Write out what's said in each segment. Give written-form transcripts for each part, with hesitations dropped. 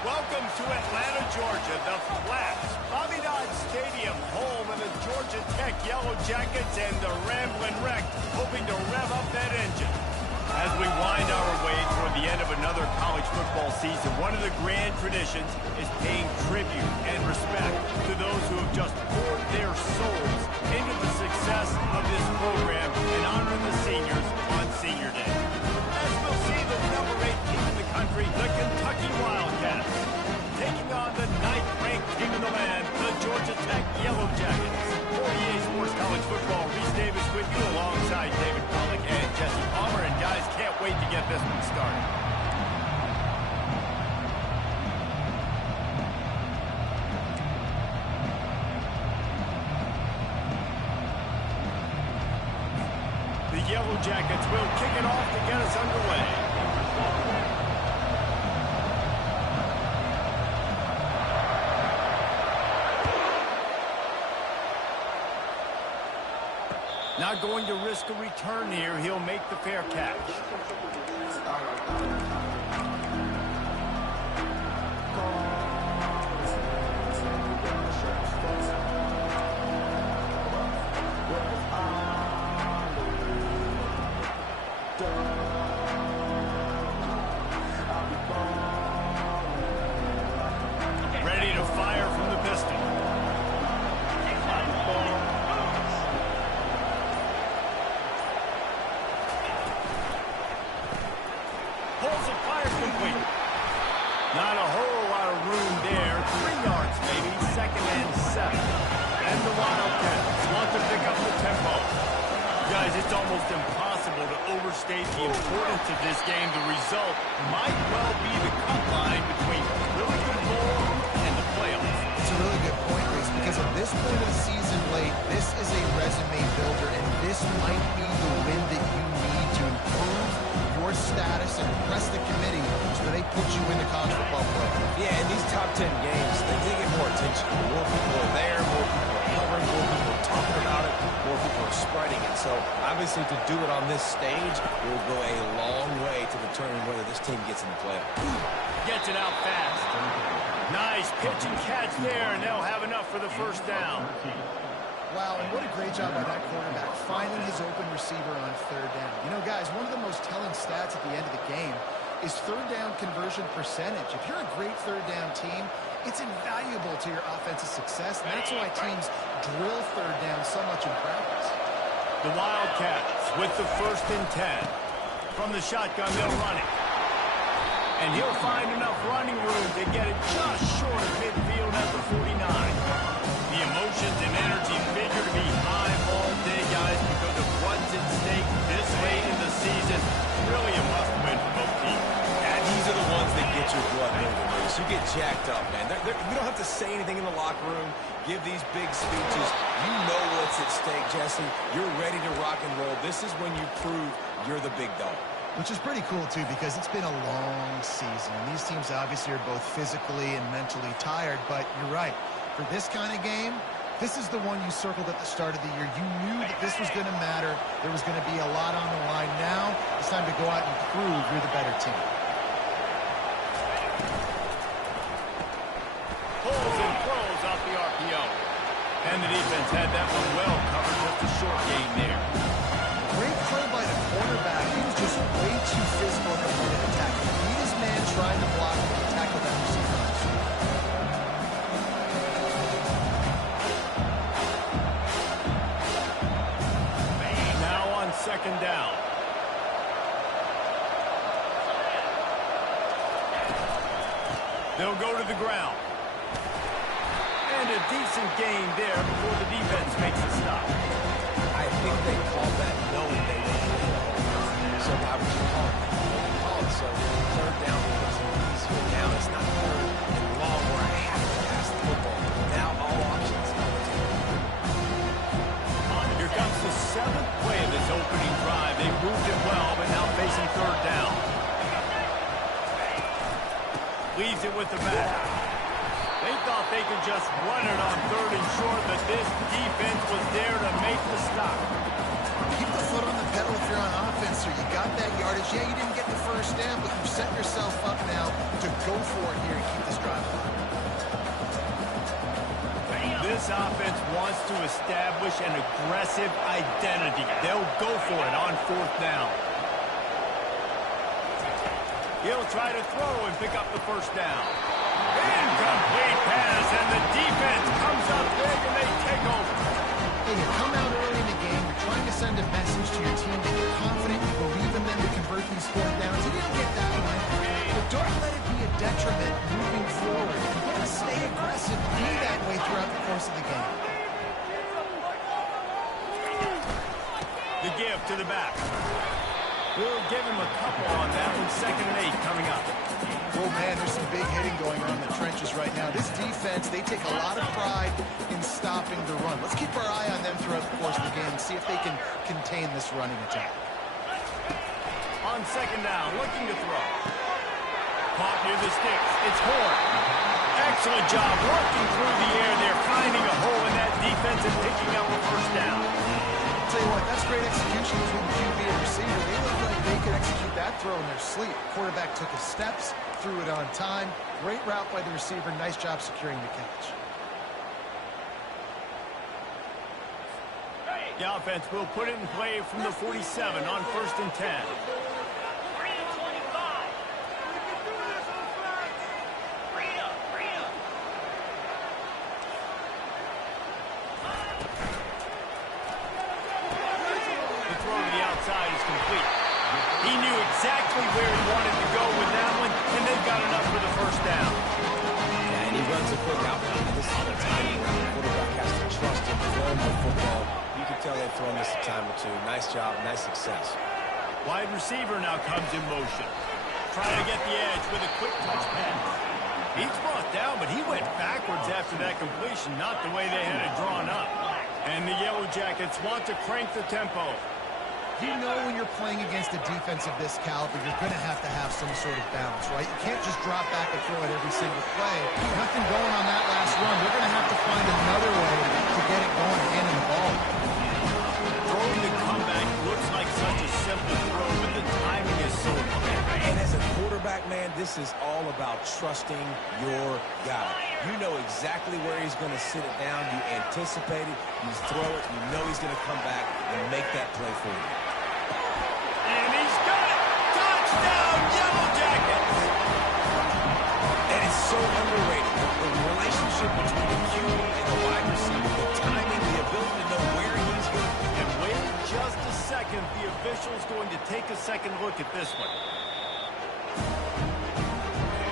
Welcome to Atlanta, Georgia, the Flats, Bobby Dodd Stadium, home of the Georgia Tech Yellow Jackets and the Ramblin' Wreck, hoping to rev up that engine. As we wind our way toward the end of another college football season, one of the grand traditions is paying tribute and respect to those who have just poured their souls into the success of this program and honoring the seniors on Senior Day. As we'll see the number 8 team in the country, the Kentucky Wildcats, taking on the 9th-ranked team in the land, the Georgia Tech Yellow Jackets. For EA Sports College Football, Reese Davis with you alongside David Pollack and Jesse Palmer. And guys, can't wait to get this one started. The Yellow Jackets will kick it off to get us underway. Not going to risk a return here. He'll make the fair catch. Ready to fire from the pistol. Pulls and fires complete. Not a whole lot of room there. 3 yards maybe, 2nd and 7. And the Wildcats want to pick up the tempo. Guys, it's almost impossible to overstate the importance of this game. The result might well be the cut line between really good ball and the playoffs. It's a really good point, Reese, because at this point of the season late, this is a resume builder, and this might be the win that you need to improve your status and impress the committee so they put you in the college football playoff. Yeah, in these top 10 games, they get more attention. More people are there, more people are covering, more people are talking about it, more people are spreading it. So, obviously, to do it on this stage will go a long way to determine whether this team gets in the playoffs. Gets it out fast. Nice pitch and catch there, and they'll have enough for the first down. Wow, and what a great job by that quarterback, finding his open receiver on 3rd down. You know, guys, one of the most telling stats at the end of the game is 3rd down conversion percentage. If you're a great 3rd down team, it's invaluable to your offensive success, and that's why teams drill 3rd down so much in practice. The Wildcats with the 1st and 10. From the shotgun, they'll run it. And he'll find enough running room to get it just short of midfield at the 49. The emotions and energy figure to be high all day, guys, because of what's at stake this late in the season. Really a must-win for both teams. And these are the ones that get your blood moving, Reese. You get jacked up, man. You don't have to say anything in the locker room, give these big speeches. You know what's at stake, Jesse. You're ready to rock and roll. This is when you prove you're the big dog. Which is pretty cool, too, because it's been a long season. These teams obviously are both physically and mentally tired, but you're right. For this kind of game, this is the one you circled at the start of the year. You knew that this was going to matter. There was going to be a lot on the line. Now it's time to go out and prove you're the better team. Pulls and throws off the RPO. And the defense had that one well covered, just a short gain there. Great play by the quarterback. He was just way too physical at the point of attack. He beat his man trying to block and tackle that receiver on his feet. Now on 2nd down. They'll go to the ground. And a decent gain there before the defense makes a stop. I think they called that knowing they were going to hit. So how would you call it? Call it so 3rd down becomes an easier down. It's not 3rd and long where I have to pass the football. Now all options. Here comes the 7th play of this opening drive. They moved it well, but now facing 3rd down. Leaves it with the back. They thought they could just run it on 3rd and short, but this defense was there to make the stop. Keep the foot on the pedal if you're on offense, or you got that yardage. Yeah, you didn't get the first down, but you've set yourself up now to go for it here and keep this drive alive. This offense wants to establish an aggressive identity. They'll go for it on 4th down. He'll try to throw and pick up the 1st down. Incomplete pass, and the defense comes up big, and they take over. Hey, you come out early in the game, you're trying to send a message to your team that you're confident, you believe in them to convert these 4th downs. You didn't get that one, but don't let it be a detriment moving forward. You want to stay aggressive, be that way throughout the course of the game. The give to the back. We'll give him a couple on that one. 2nd and 8 coming up. Oh, man, there's some big hitting going on in the trenches right now. This defense, they take a lot of pride in stopping the run. Let's keep our eye on them throughout the course of the game and see if they can contain this running attack. On 2nd down, looking to throw. Caught near the sticks. It's Horn. Excellent job working through the air. They're finding a hole in that defense and picking up a 1st down. I'll tell you what, that's great execution between the QB and receiver. They look like they could execute that throw in their sleep. Quarterback took his steps, threw it on time. Great route by the receiver. Nice job securing the catch. The offense will put it in play from the 47 on 1st and 10. He knew exactly where he wanted to go with that one, and they've got enough for the 1st down. Yeah, and he runs a quick out. This is the time where the quarterback has to trust him, throw him the football. You can tell they've thrown this a time or two. Nice job, nice success. Wide receiver now comes in motion. Trying to get the edge with a quick touch pass. He's brought down, but he went backwards after that completion, not the way they had it drawn up. And the Yellow Jackets want to crank the tempo. You know when you're playing against a defense of this caliber, you're going to have some sort of balance, right? You can't just drop back and throw it every single play. Nothing going on that last run. They're going to have to find another way to get it going, handing the ball. Throwing the comeback looks like such a simple throw, but the timing is so important. And as a quarterback, man, this is all about trusting your guy. You know exactly where he's going to sit it down. You anticipate it. You throw it. You know he's going to come back and make that play for you. And he's got it! Touchdown, Yellow Jackets! And it's so underrated. The relationship between the QB and the wide receiver, the timing, the ability to know where he's going. And wait just a second. The official's going to take a second look at this one.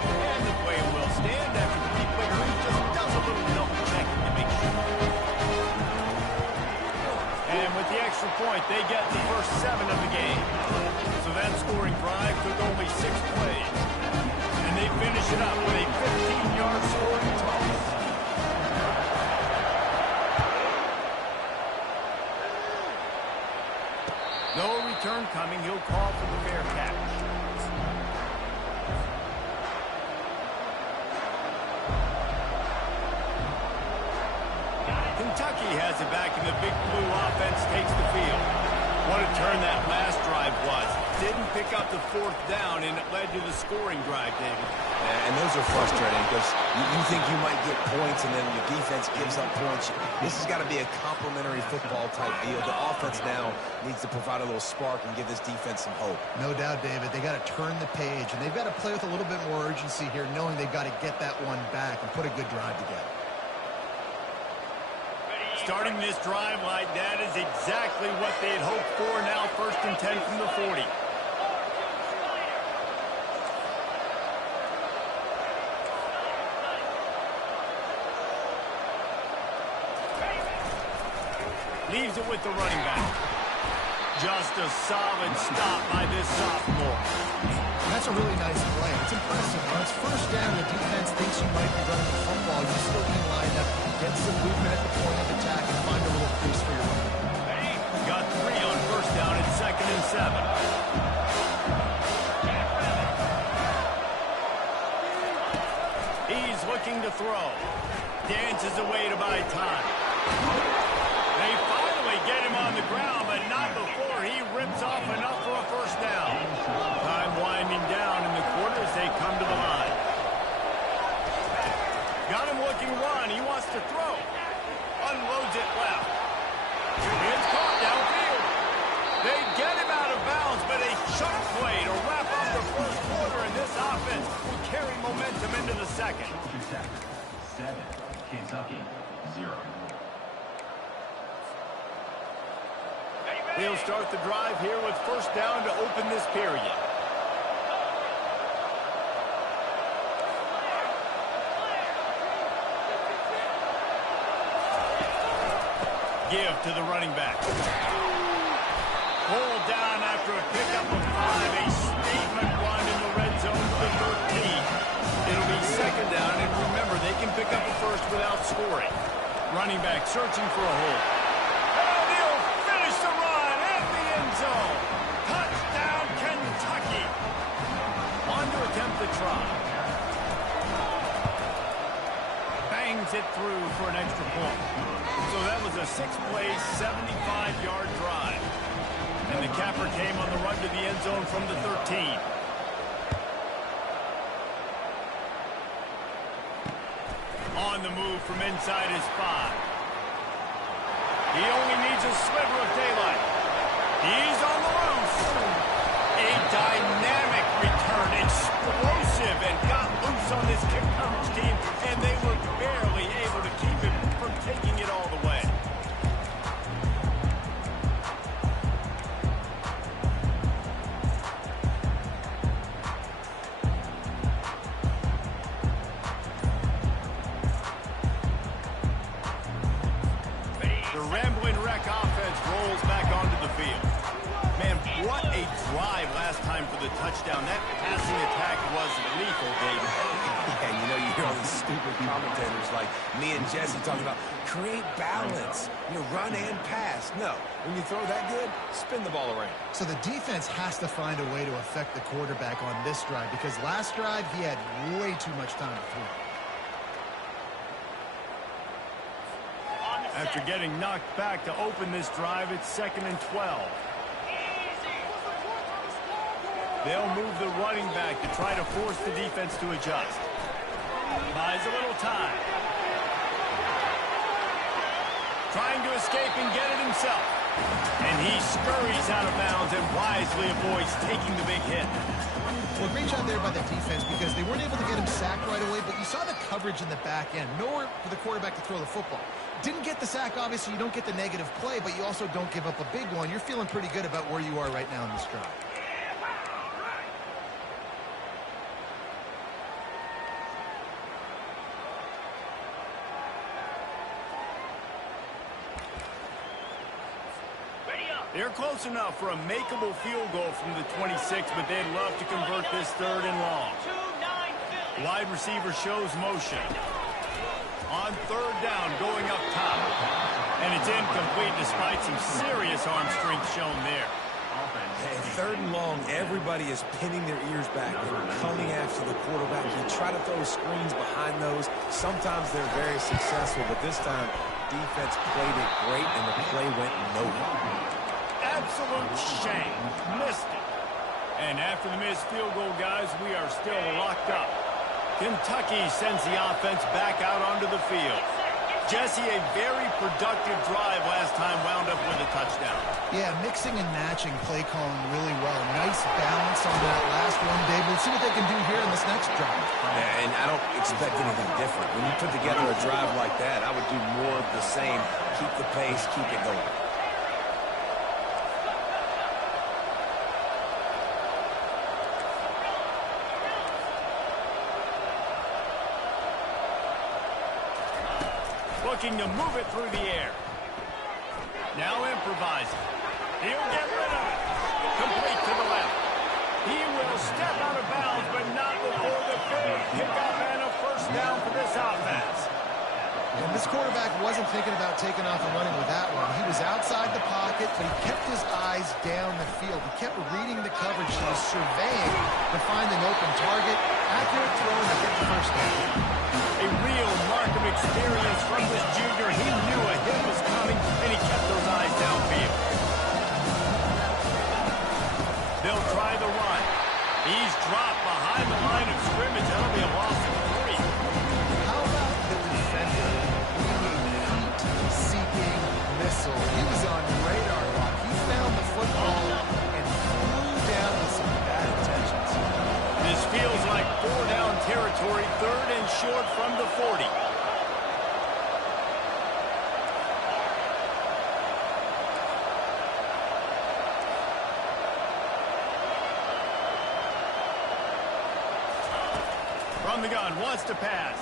And the play will stand after the player just does a little double checking to make sure. And with the extra point, they get the first 7 of the game. So that scoring drive took only 6 plays. And they finish it up with a 15-yard scoring total. No return coming. He'll call for the fair catch. Kentucky has it back, and the Big Blue offense takes the field. What a turn that last drive was. Didn't pick up the 4th down, and it led to the scoring drive, David. And those are frustrating because you think you might get points, and then your defense gives up points. This has got to be a complementary football type deal. The offense now needs to provide a little spark and give this defense some hope. No doubt, David. They got to turn the page, and they've got to play with a little bit more urgency here, knowing they've got to get that one back and put a good drive together. Starting this drive like that is exactly what they had hoped for. Now 1st and 10 from the 40. Leaves it with the running back. Just a solid stop by this sophomore. That's a really nice play. It's impressive. When it's 1st down, the defense thinks you might be running the football. You still can line up, get some movement at the point of attack, and find a little crease for your running. Got 3 on 1st down at 2nd and 7. He's looking to throw. Dances away to buy time. They finally get him on the ground, but not before he rips off enough for a 1st down. Time winding down in the quarter as they come to the line. Got him looking one. He wants to throw. Unloads it left. It's caught downfield. They get him out of bounds, but a sharp play to wrap up the first quarter, and this offense will carry momentum into the second. 7, Kentucky, 0. He'll start the drive here with first down to open this period. Give to the running back. Pulled down after a pickup of 5. A statement run in the red zone for 13. It'll be second down, and remember, they can pick up a first without scoring. Running back searching for a hole. And he'll finish the run at the end zone. Touchdown, Kentucky. On to attempt the try. Bangs it through for an extra point. So that was a 6-play, 75-yard drive. And the capper came on the run to the end zone from the 13. On the move from inside his 5. He only needs a sliver of daylight. He's on the loose. A dynamic return, explosive, and got loose on this kick coverage team, and they were barely able to keep him from taking it all the way. The Rambling Wreck offense rolls back onto the field. Man, what a drive last time for the touchdown. That passing attack was lethal, David. And you know, you hear all these stupid commentators like me and Jesse talking about create balance, run and pass. No, when you throw that good, spin the ball around. So the defense has to find a way to affect the quarterback on this drive because last drive he had way too much time to throw. After getting knocked back to open this drive, it's 2nd and 12. They'll move the running back to try to force the defense to adjust. Buys a little time. Trying to escape and get it himself. And he scurries out of bounds and wisely avoids taking the big hit. Well, great job there by the defense because they weren't able to get him sacked right away, but you saw the coverage in the back end. Nowhere for the quarterback to throw the football. Didn't get the sack, obviously. You don't get the negative play, but you also don't give up a big one. You're feeling pretty good about where you are right now in this drive. They're close enough for a makeable field goal from the 26, but they'd love to convert this 3rd and long. Wide receiver shows motion. On 3rd down, going up top. And it's incomplete despite some serious arm strength shown there. And 3rd and long, everybody is pinning their ears back and coming after the quarterback. You try to throw screens behind those. Sometimes they're very successful, but this time, defense played it great, and the play went nowhere. Absolute shame. Missed it. And after the missed field goal, guys, we are still locked up. Kentucky sends the offense back out onto the field. Jesse, a very productive drive last time, wound up with a touchdown. Yeah, mixing and matching play calling really well. Nice balance on that last one, Dave. We'll see what they can do here in this next drive. Yeah, and I don't expect anything different. When you put together a drive like that, I would do more of the same. Keep the pace, keep it going. Looking to move it through the air. Now improvising. He'll get rid of it. Complete to the left. He will step out of bounds, but not before the big pickup and a first down for this offense. And this quarterback wasn't thinking about taking off and running with that one. He was outside the pocket, but he kept his eyes down the field. He kept reading the coverage. He was surveying to find an open target. Accurate throw to get the first down. A real mark of experience from this junior. He knew a hit was coming, and he kept those eyes downfield. They'll try the run. He's dropped behind the line of scrimmage. That'll be a loss of 3. How about territory, 3rd and short from the 40. From the gun, wants to pass.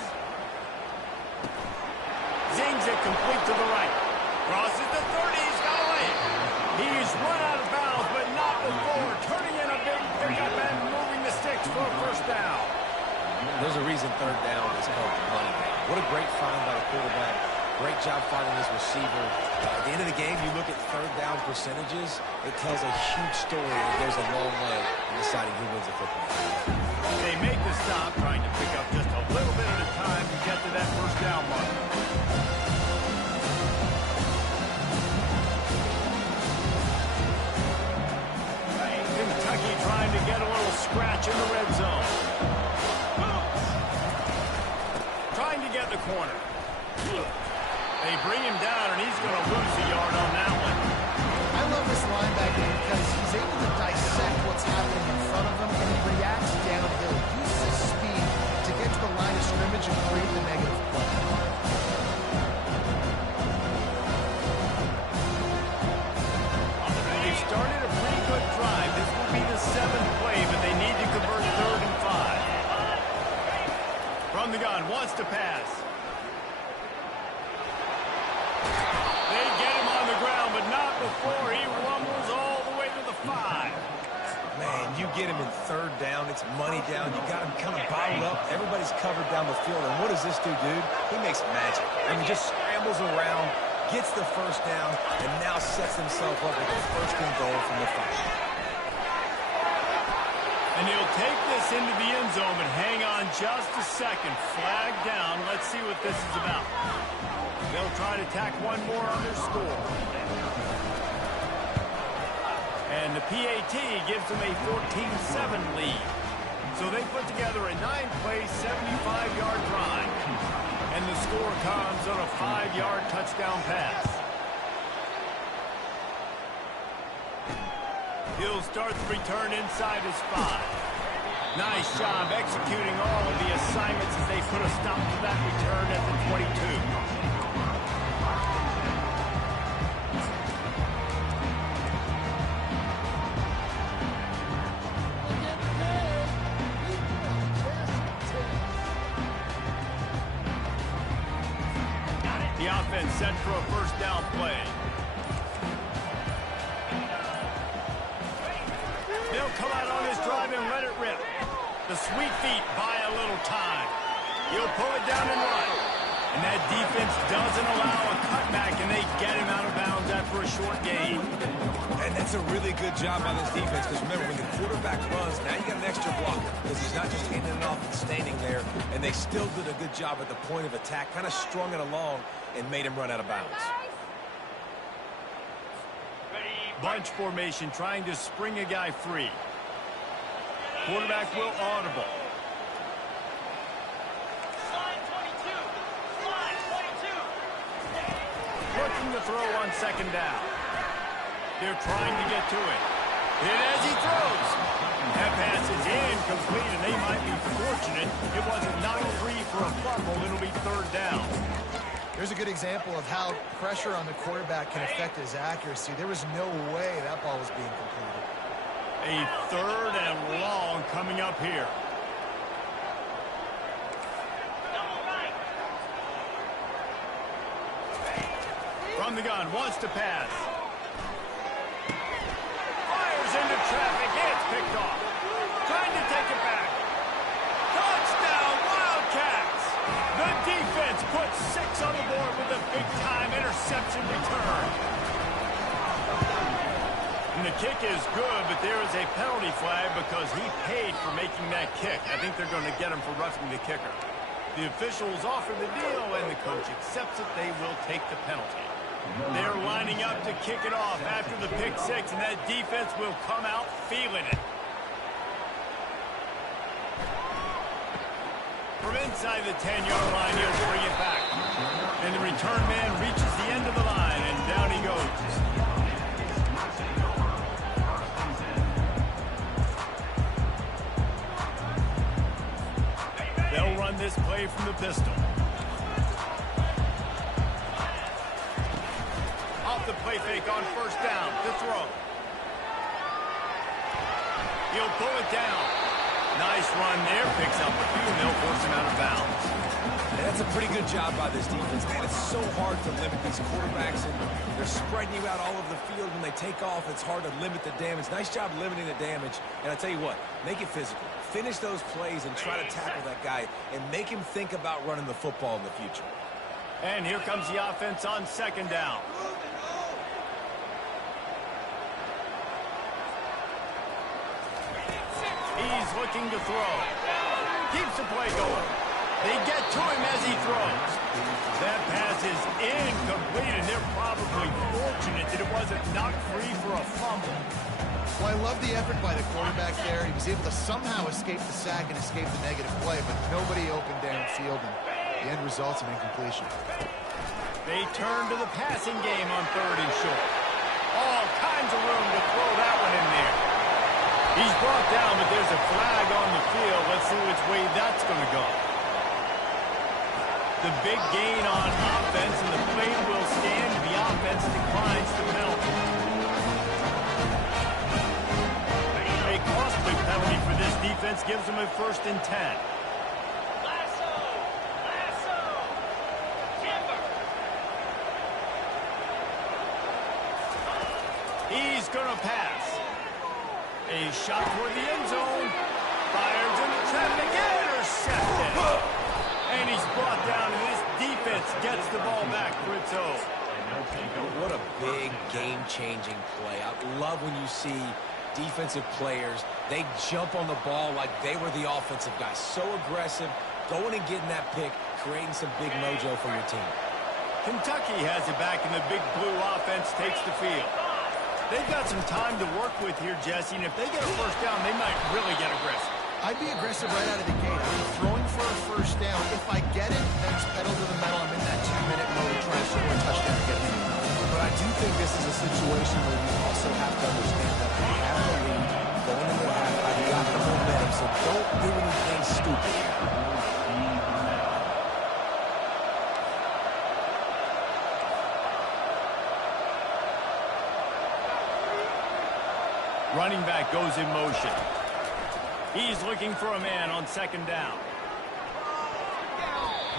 Zings it complete to the right. Crosses the 30, he's got away. He's run out of bounds, but not before turning in a big pickup and moving the sticks for a first down. There's a reason 3rd down is called the money down. What a great find by the quarterback. Great job finding his receiver. At the end of the game, you look at 3rd down percentages, it tells a huge story and it goes a long way in deciding who wins a football game. They make the stop, trying to pick up just a little bit at a time to get to that first down mark. Kentucky trying to get a little scratch in the red zone. Trying to get the corner. They bring him down, and he's going to lose a yard on that one. I love this linebacker because he's able to dissect what's happening in front of him, and he reacts downhill, uses his speed to get to the line of scrimmage and create the negative play. They've started a pretty good drive. This will be the 7th play, but they need to convert 3rd and 5. From the gun, wants to pass. They get him on the ground, but not before he rumbles all the way to the 5. Man, you get him in 3rd down, it's money down. You got him kind of bottled up. Everybody's covered down the field. And what does this do, dude? He makes magic. I mean, just scrambles around, gets the first down, and now sets himself up with the 1st and goal from the 5. And he'll take this into the end zone, but hang on just a second. Flag down. Let's see what this is about. They'll try to tack one more on their score. And the PAT gives them a 14-7 lead. So they put together a 9-play, 75-yard drive. And the score comes on a 5-yard touchdown pass. He'll start the return inside his 5. Nice job executing all of the assignments as they put a stop to that return at the 22. The offense set for a first down play. They'll come out on his drive and let it rip. The sweet feet buy a little time. He'll pull it down and run. And that defense doesn't allow a cutback, and they get him out of bounds after a short gain. And that's a really good job by this defense, because remember, when the quarterback runs, now you got an extra blocker, because he's not just handing it off and standing there, and they still did a good job at the point of attack, kind of strung it along and made him run out of bounds. Bunch formation, trying to spring a guy free. Quarterback will audible. Looking to throw on 2nd down. They're trying to get to it. And as he throws, that pass is incomplete, and they might be fortunate it wasn't knocked free for a fumble. It'll be 3rd down. Here's a good example of how pressure on the quarterback can affect his accuracy. There was no way that ball was being completed. A 3rd and long coming up here. From the gun, wants to pass. Fires into traffic, and it's picked off. Trying to take it back. Touchdown, Wildcats! The defense puts 6 on the board with a big-time interception return. And the kick is good, but there is a penalty flag because he paid for making that kick. I think they're going to get him for roughing the kicker. The officials offer the deal, and the coach accepts it. They will take the penalty. They're lining up to kick it off after the pick 6, and that defense will come out feeling it. From inside the 10-yard line, he'll bring it back. And the return man reaches the end of the line, and down he goes. They'll run this play from the pistol. Off the play fake on first down to throw. He'll pull it down. Nice run there. Picks up a few, and they'll force him out of bounds. That's a pretty good job by this defense. Man, it's so hard to limit these quarterbacks, and they're spreading you out all over the field. When they take off, it's hard to limit the damage. Nice job limiting the damage. And I tell you what, make it physical. Finish those plays and try to tackle that guy and make him think about running the football in the future. And here comes the offense on second down. He's looking to throw. Keeps the play going. They get to him as he throws. That pass is incomplete, and they're probably fortunate that it wasn't knocked free for a fumble. Well, I love the effort by the quarterback there. He was able to somehow escape the sack and escape the negative play, but nobody opened downfield, and the end results in incompletion. They turn to the passing game on third and short. All kinds of room to throw that one in there. He's brought down, but there's a flag on the field. Let's see which way that's going to go. The big gain on offense, and the play will stand. The offense declines the penalty. A costly penalty for this defense gives them a 1st and 10. He's going to pass. A shot toward the end zone. Fires into traffic. Intercepted. And he's brought down, and this defense gets the ball back for its own. What a big game-changing play. I love when you see defensive players, they jump on the ball like they were the offensive guy. So aggressive, going and getting that pick, creating some big mojo for your team. Kentucky has it back, and the big blue offense takes the field. They've got some time to work with here, Jesse, and if they get a first down, they might really get aggressive. I'd be aggressive right out of the gate. I'm throwing for a first down. If I get it, then it's pedal to the metal. I'm in that 2-minute mode trying to score a touchdown and get it. But I do think this is a situation where you also have to understand that I have the lead going into the half. I've got the momentum, so don't do anything stupid. Running back goes in motion. He's looking for a man on second down.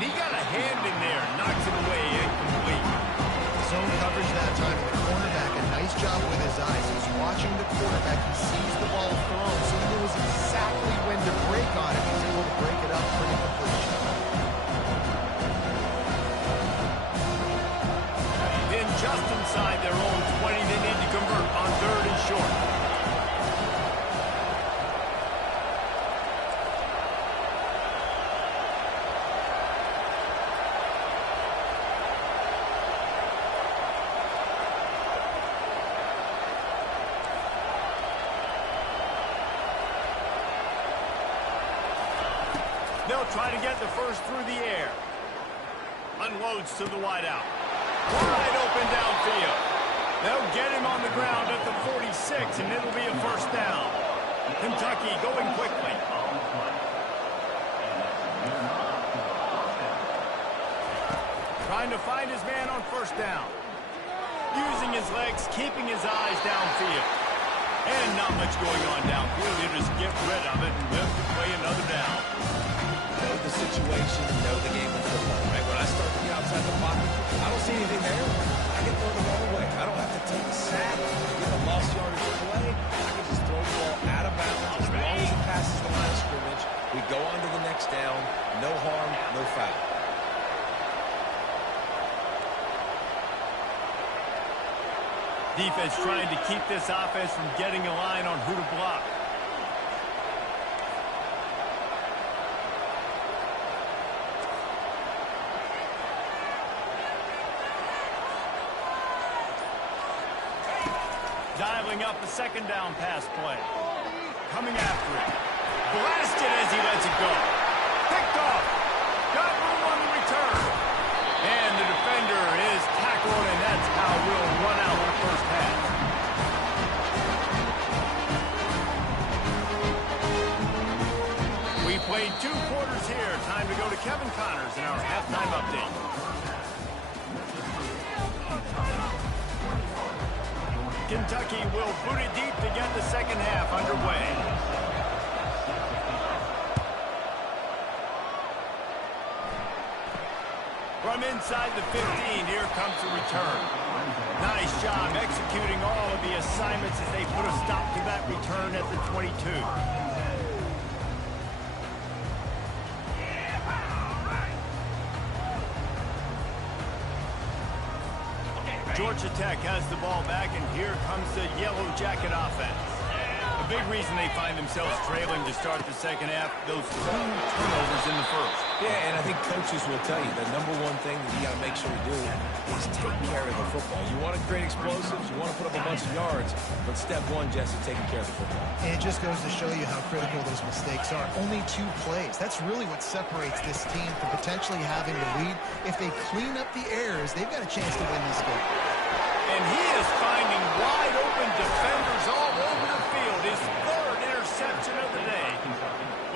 He got a hand in there, knocks it away, incomplete. Zone coverage that time, and the cornerback, a nice job with his eyes. He's watching the quarterback. He sees the ball thrown, so he knows exactly when to break on it. He's able to break it up for an incompletion. Then just inside their own 20, they need to convert on third and short. They'll try to get the first through the air. Unloads to the wideout. Wide open downfield. They'll get him on the ground at the 46, and it'll be a first down. Kentucky going quickly. Trying to find his man on first down. Using his legs, keeping his eyes downfield. And not much going on downfield. He'll just get rid of it and live to play another down. Know the situation, know the game of football, right? When I start to get outside the pocket, I don't see anything there. I can throw the ball away. I don't have to take a sack, get a lost yardage play. I can just throw the ball out of bounds as long as it passes the line of scrimmage. We go on to the next down. No harm, no foul. Defense trying to keep this offense from getting a line on who to block. Dialing up a second down pass play. Coming after it. Blasted as he lets it go. Picked off. Got room on the return. And the defender is tackled, and that's how we'll run out the first half. We played 2 quarters here. Time to go Kevin Connors in our halftime update. Kentucky will boot it deep to get the second half underway. From inside the 15, here comes the return. Nice job executing all of the assignments as they put a stop to that return at the 22. Georgia Tech has the ball back, and here comes the Yellow Jacket offense. A big reason they find themselves trailing to start the second half, those 2 turnovers in the first. Yeah, and I think coaches will tell you the number one thing that you got to make sure you do is take care of the football. You want to create explosives, you want to put up a bunch of yards, but step one, Jesse, taking care of the football. And it just goes to show you how critical those mistakes are. Only 2 plays. That's really what separates this team from potentially having the lead. If they clean up the errors, they've got a chance to win this game. And he is finding wide open defenders all over the field. His 3rd interception of the day.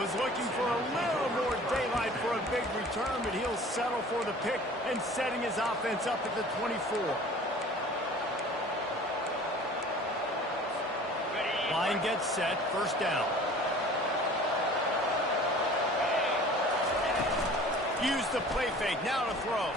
Was looking for a little more daylight for a big return, but he'll settle for the pick and setting his offense up at the 24. Line gets set, first down. Use the play fake, now to throw.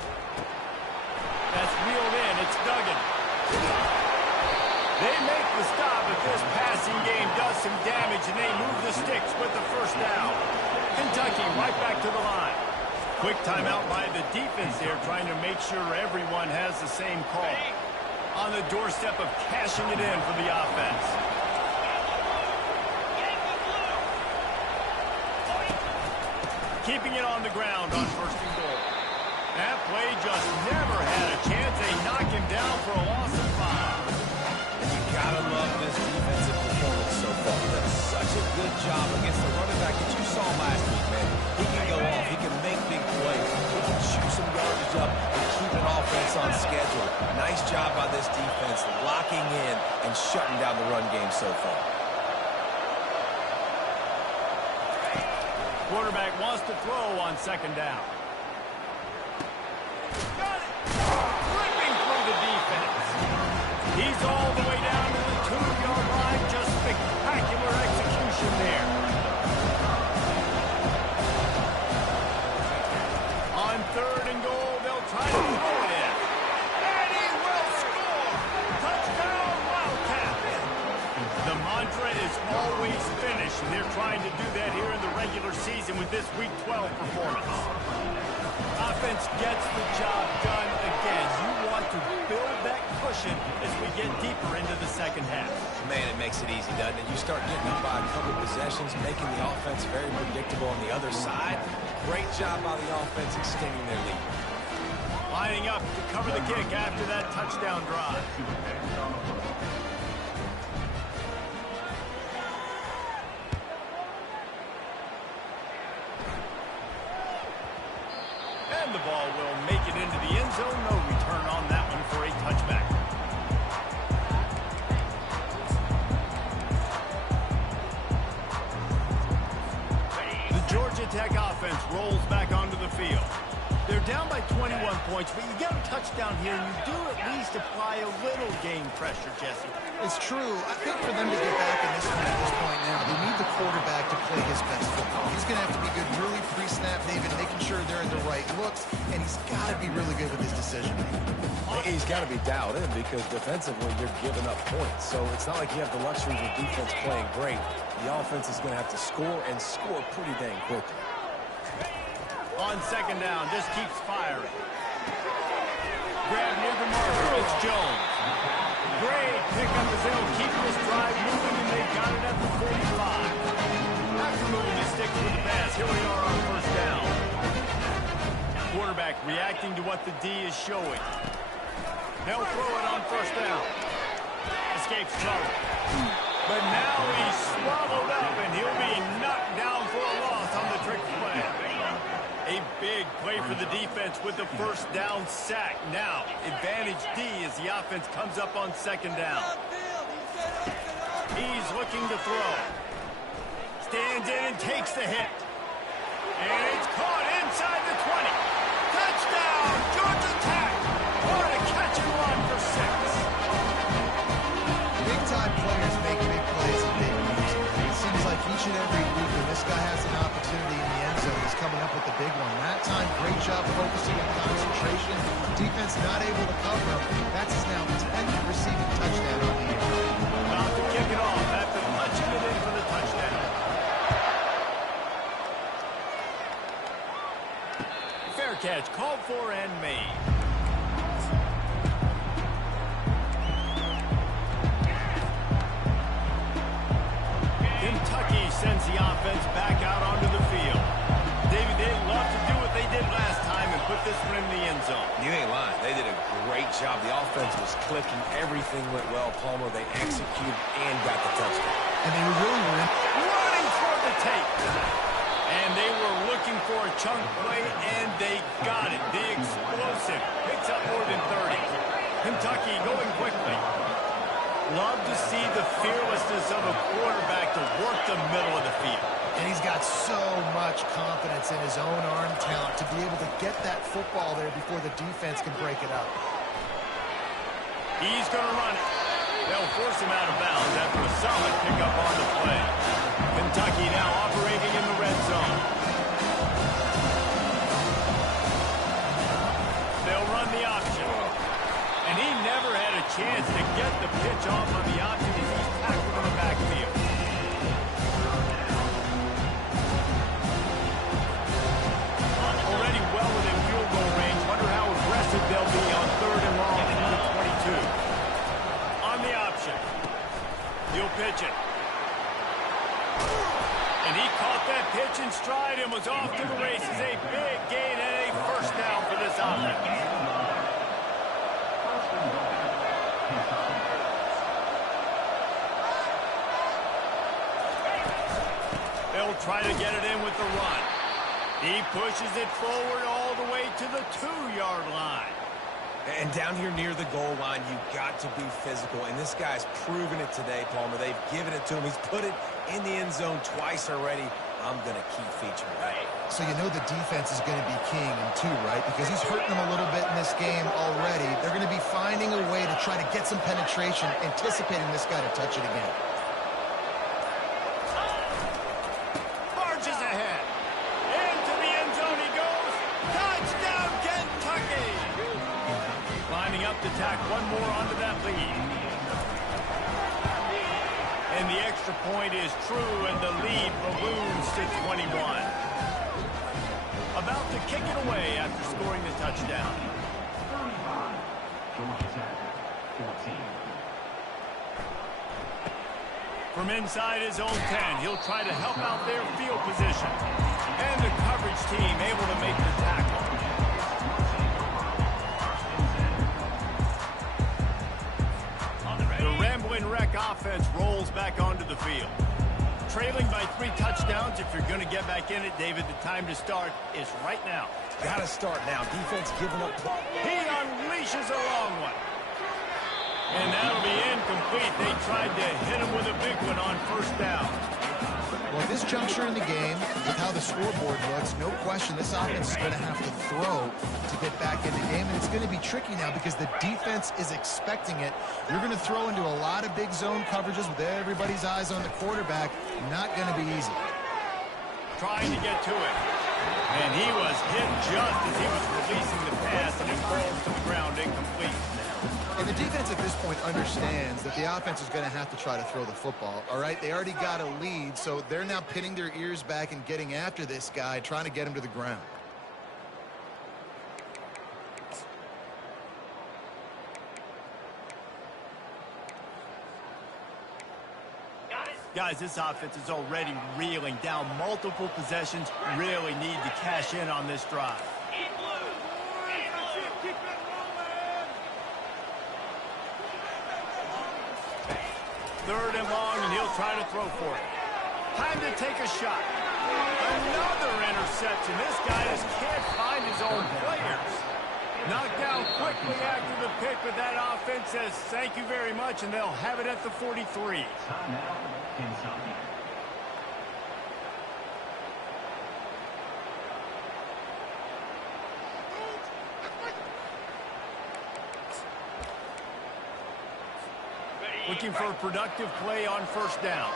That's reeled in, it's Duggan. They make the stop, but this passing game does some damage, and they move the sticks with the first down. Kentucky right back to the line. Quick timeout by the defense there, trying to make sure everyone has the same call. On the doorstep of cashing it in for the offense. Keeping it on the ground on first and goal. That play just never had a chance. They knock him down for a loss of 5. Gotta love this defensive performance so far. That's such a good job against the running back that you saw last week, man. He can go off. He can make big plays. He can shoot some yardage up and keep an offense on schedule. Nice job by this defense locking in and shutting down the run game so far. Quarterback wants to throw on second down. Got it! Ripping through the defense. He's all the way down to the 2-yard line. Just spectacular execution there. On 3rd and goal, they'll try to throw it in. And he will score! Touchdown, Wildcat! The mantra is always finish, and they're trying to do that here in the regular season with this Week 12 performance. Offense gets the job done again. You want to build that cushion as we get deeper into the second half. Man, it makes it easy, doesn't it? You start getting up by a couple possessions, making the offense very predictable on the other side. Great job by the offense extending their lead. Lining up to cover the kick after that touchdown drive. And the ball will make it into the end zone. No return on that one for a touchback. The Georgia Tech offense rolls back onto the field. They're down by 21 points, but you get a touchdown here, and you do at least apply a little game pressure, Jesse. It's true. I think for them to get back in this one at this point now, they need the quarterback to play his best football. He's going to have to be good really pre-snap, David, making sure they're in the right looks, and he's got to be really good with his decision-making. He's got to be dialed in because defensively you're giving up points. So it's not like you have the luxury of the defense playing great. The offense is going to have to score and score pretty dang quickly. On second down, just keeps firing. Grab near the marker, it's Jones. Great pickup as they'll keep this drive moving, and they got it at the 45. After moving the sticks with the pass, here we are on first down. Quarterback reacting to what the D is showing. They'll throw it on first down. Escapes trouble. But now he's swallowed up, and he'll be knocked down for a loss on the trick play. A big play for the defense with the first down sack. Now, advantage D as the offense comes up on second down. He's looking to throw. Stands in and takes the hit. And it's caught inside the each and every week when this guy has an opportunity in the end zone, he's coming up with the big one. That time, great job focusing on concentration. Defense not able to cover him. That's his now 10th receiving touchdown on the year. About to kick it off after punching it in for the touchdown. Fair catch, called for and made. Kentucky sends the offense back out onto the field. David, they'd love to do what they did last time and put this one in the end zone. You ain't lying. They did a great job. The offense was clicking. Everything went well, Palmer. They executed and got the touchdown. And they really were Running for the tape. And they were looking for a chunk play, and they got it. The explosive picks up more than 30. Kentucky going quickly. Love to see the fearlessness of a quarterback to work the middle of the field. And he's got so much confidence in his own arm talent to be able to get that football there before the defense can break it up. He's going to run it. They'll force him out of bounds after a solid pickup on the play. Kentucky now operating in the red zone. They'll run the option. And he never had a chance to get the pitch off on the option as he's tackled in the backfield. Already well within field goal range. Wonder how aggressive they'll be on 3rd and long from the 22. On the option. He'll pitch it. And he caught that pitch in stride and was off to the races. A big gain and a first down for this offense. They'll try to get it in with the run. He pushes it forward all the way to the 2-yard line. And down here near the goal line, you've got to be physical. And this guy's proven it today, Palmer. They've given it to him. He's put it in the end zone twice already. I'm going to keep featuring that. So you know the defense is going to be king in 2, right? Because he's hurting them a little bit in this game already. They're going to be finding a way to try to get some penetration, anticipating this guy to touch it again. Marches ahead. Into the end zone he goes. Touchdown, Kentucky! Lining up to tack one more onto that lead. And the extra point is true, and the lead balloons to 21. About to kick it away after scoring the touchdown. 35. Georgia Tech, 14. From inside his own 10, he'll try to help out their field position. And the coverage team able to make the tackle. The Ramblin' Wreck offense rolls back onto the field. Trailing by 3 touchdowns. If you're going to get back in it, David, the time to start is right now. Got to start now. Defense giving up. He unleashes a long one. And that'll be incomplete. They tried to hit him with a big one on 1st down. Well, at this juncture in the game, with how the scoreboard looks, no question this offense is going to have to throw to get back in the game. And it's going to be tricky now because the defense is expecting it. You're going to throw into a lot of big zone coverages with everybody's eyes on the quarterback. Not going to be easy. Trying to get to it. And he was hit just as he was releasing the pass, and it falls to the ground incomplete. And the defense at this point understands that the offense is going to have to try to throw the football, all right? They already got a lead, so they're now pinning their ears back and getting after this guy, trying to get him to the ground. Guys, this offense is already reeling down multiple possessions. Really need to cash in on this drive. Third and long, and he'll try to throw for it. Time to take a shot. Another interception. This guy just can't find his own players. Knocked down quickly after the pick, but that offense says thank you very much, and they'll have it at the 43. Timeout, Kentucky. Looking for a productive play on 1st down.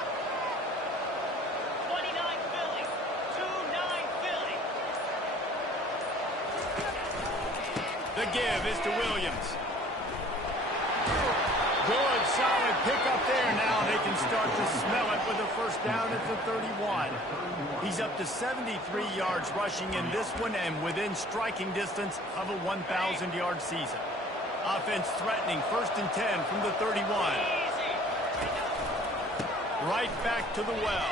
The give is to Williams. Good, solid pickup there. Now they can start to smell it with a first down at the 31. He's up to 73 yards rushing in this one and within striking distance of a 1,000-yard season. Offense threatening, 1st and 10 from the 31. Right back to the well.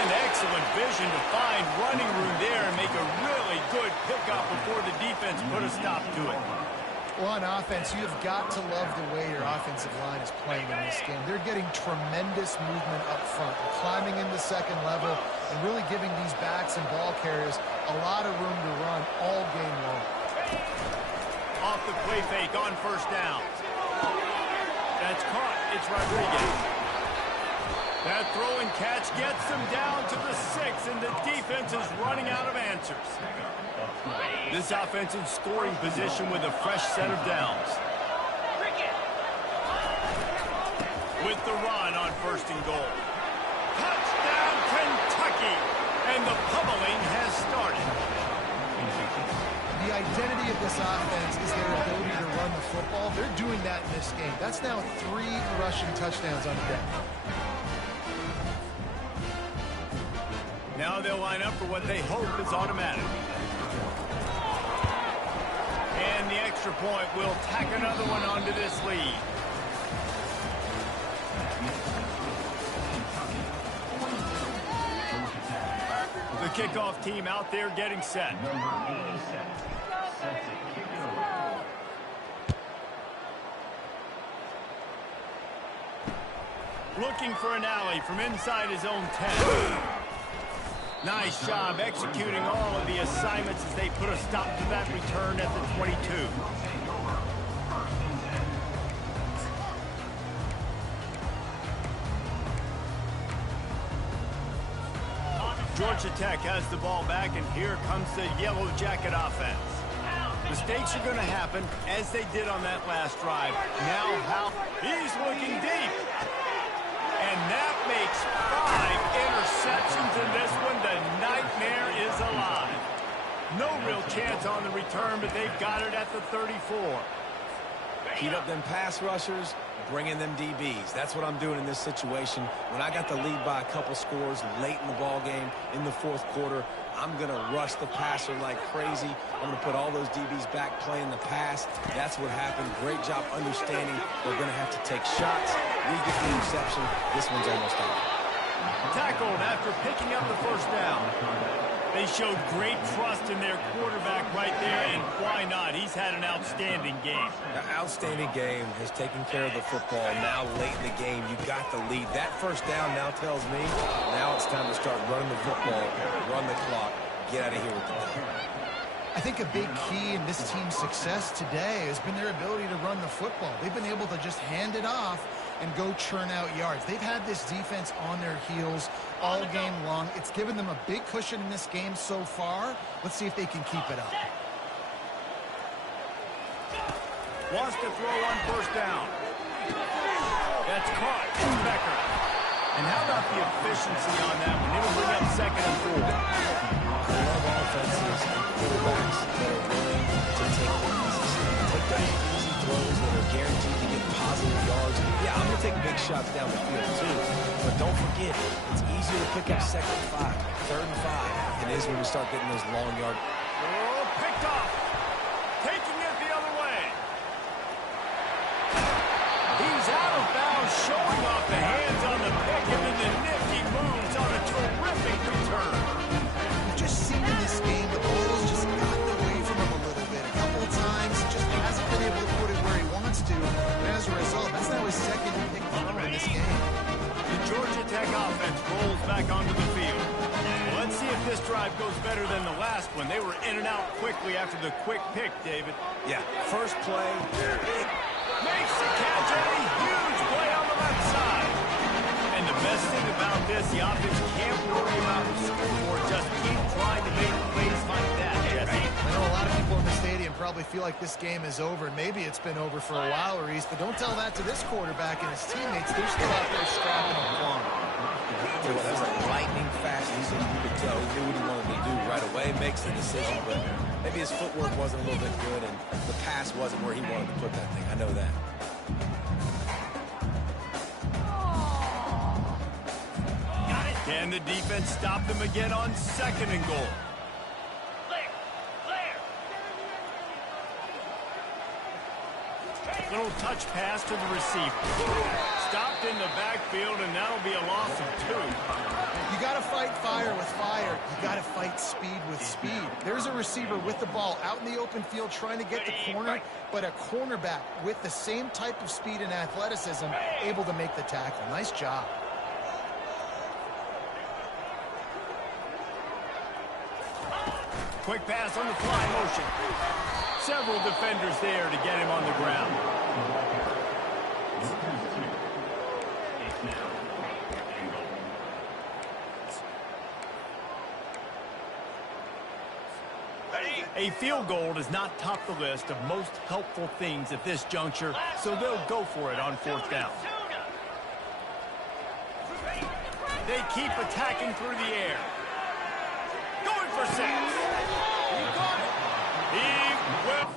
And excellent vision to find running room there and make a really good pickup before the defense put a stop to it. Well, on offense, you have got to love the way your offensive line is playing in this game. They're getting tremendous movement up front, climbing in the second level, and really giving these backs and ball carriers a lot of room to run all game long. Off the play fake on first down. That's caught. It's Rodriguez. That throw and catch gets them down to the 6, and the defense is running out of answers. This offense in scoring position with a fresh set of downs. With the run on 1st and goal. Touchdown, Kentucky! And the pummeling has started. The identity of this offense is their ability to run the football. They're doing that in this game. That's now 3 rushing touchdowns on the day. Now they'll line up for what they hope is automatic. And the extra point will tack another one onto this lead. The kickoff team out there getting set. Looking for an alley from inside his own 10. Nice job executing all of the assignments as they put a stop to that return at the 22. Georgia Tech has the ball back, and here comes the Yellow Jacket offense. Mistakes are going to happen, as they did on that last drive. Now, he's looking deep. And that makes 5 interceptions in this one. The nightmare is alive. No real chance on the return, but they've got it at the 34. Heat up them pass rushers, bring in them DBs. That's what I'm doing in this situation. When I got the lead by a couple scores late in the ball game, in the 4th quarter, I'm going to rush the passer like crazy. I'm going to put all those DBs back playing the pass. That's what happened. Great job understanding they're going to have to take shots. We get the reception. This one's almost out. Tackled after picking up the first down. They showed great trust in their quarterback right there, and why not? He's had an outstanding game. An outstanding game, has taken care of the football. Now late in the game, you got the lead. That first down now tells me now it's time to start running the football, run the clock, get out of here with the ball. I think a big key in this team's success today has been their ability to run the football. They've been able to just hand it off and go churn out yards. They've had this defense on their heels all game long. It's given them a big cushion in this game so far. Let's see if they can keep it up. Wants to throw on first down. That's caught. Becker. And how about the efficiency on that one? It'll bring up 2nd and 4. I love offenses and quarterbacks that are willing to take those easy throws that are guaranteed to get positive yards. Yeah, I'm going to take big shots down the field too, but don't forget, it's easier to pick up 2nd and 5, 3rd and 5, than it is when we start getting those long yard. Oh, picked off. Taking it the other way. He's out of bounds, showing off the hands on the pick, and then the nifty moves on a terrific return. We've just seen in this game the ball's just gotten away from him a little bit. A couple of times, just hasn't been able to put it where he wants to. And as a result, that's now his 2nd pick in this game. The Georgia Tech offense rolls back onto the field. Well, let's see if this drive goes better than the last one. They were in and out quickly after the quick pick, David. Yeah, first play. Makes the catch, and a huge play on the left side. And the best thing about this, the offense can't worry about the scoreboard. Just keep trying to make plays like that, Jesse. I know a lot of people in the stadium probably feel like this game is over. Maybe it's been over for a while, Reese, but don't tell that to this quarterback and his teammates. They're still out there scrapping and clawing. That was like lightning fast. He could tell he knew what he wanted to do right away, makes the decision, but maybe his footwork wasn't a little bit good, and the pass wasn't where he wanted to put that thing. I know that. Can the defense stop them again on 2nd and goal? Little touch pass to the receiver. Stopped in the backfield, and that'll be a loss of 2. You got to fight fire with fire. You got to fight speed with speed. There's a receiver with the ball out in the open field trying to get the corner, but a cornerback with the same type of speed and athleticism able to make the tackle. Nice job. Quick pass on the fly motion. Several defenders there to get him on the ground. A field goal does not top the list of most helpful things at this juncture, so they'll go for it on 4th down. They keep attacking through the air. Going for 6. He got it. He will.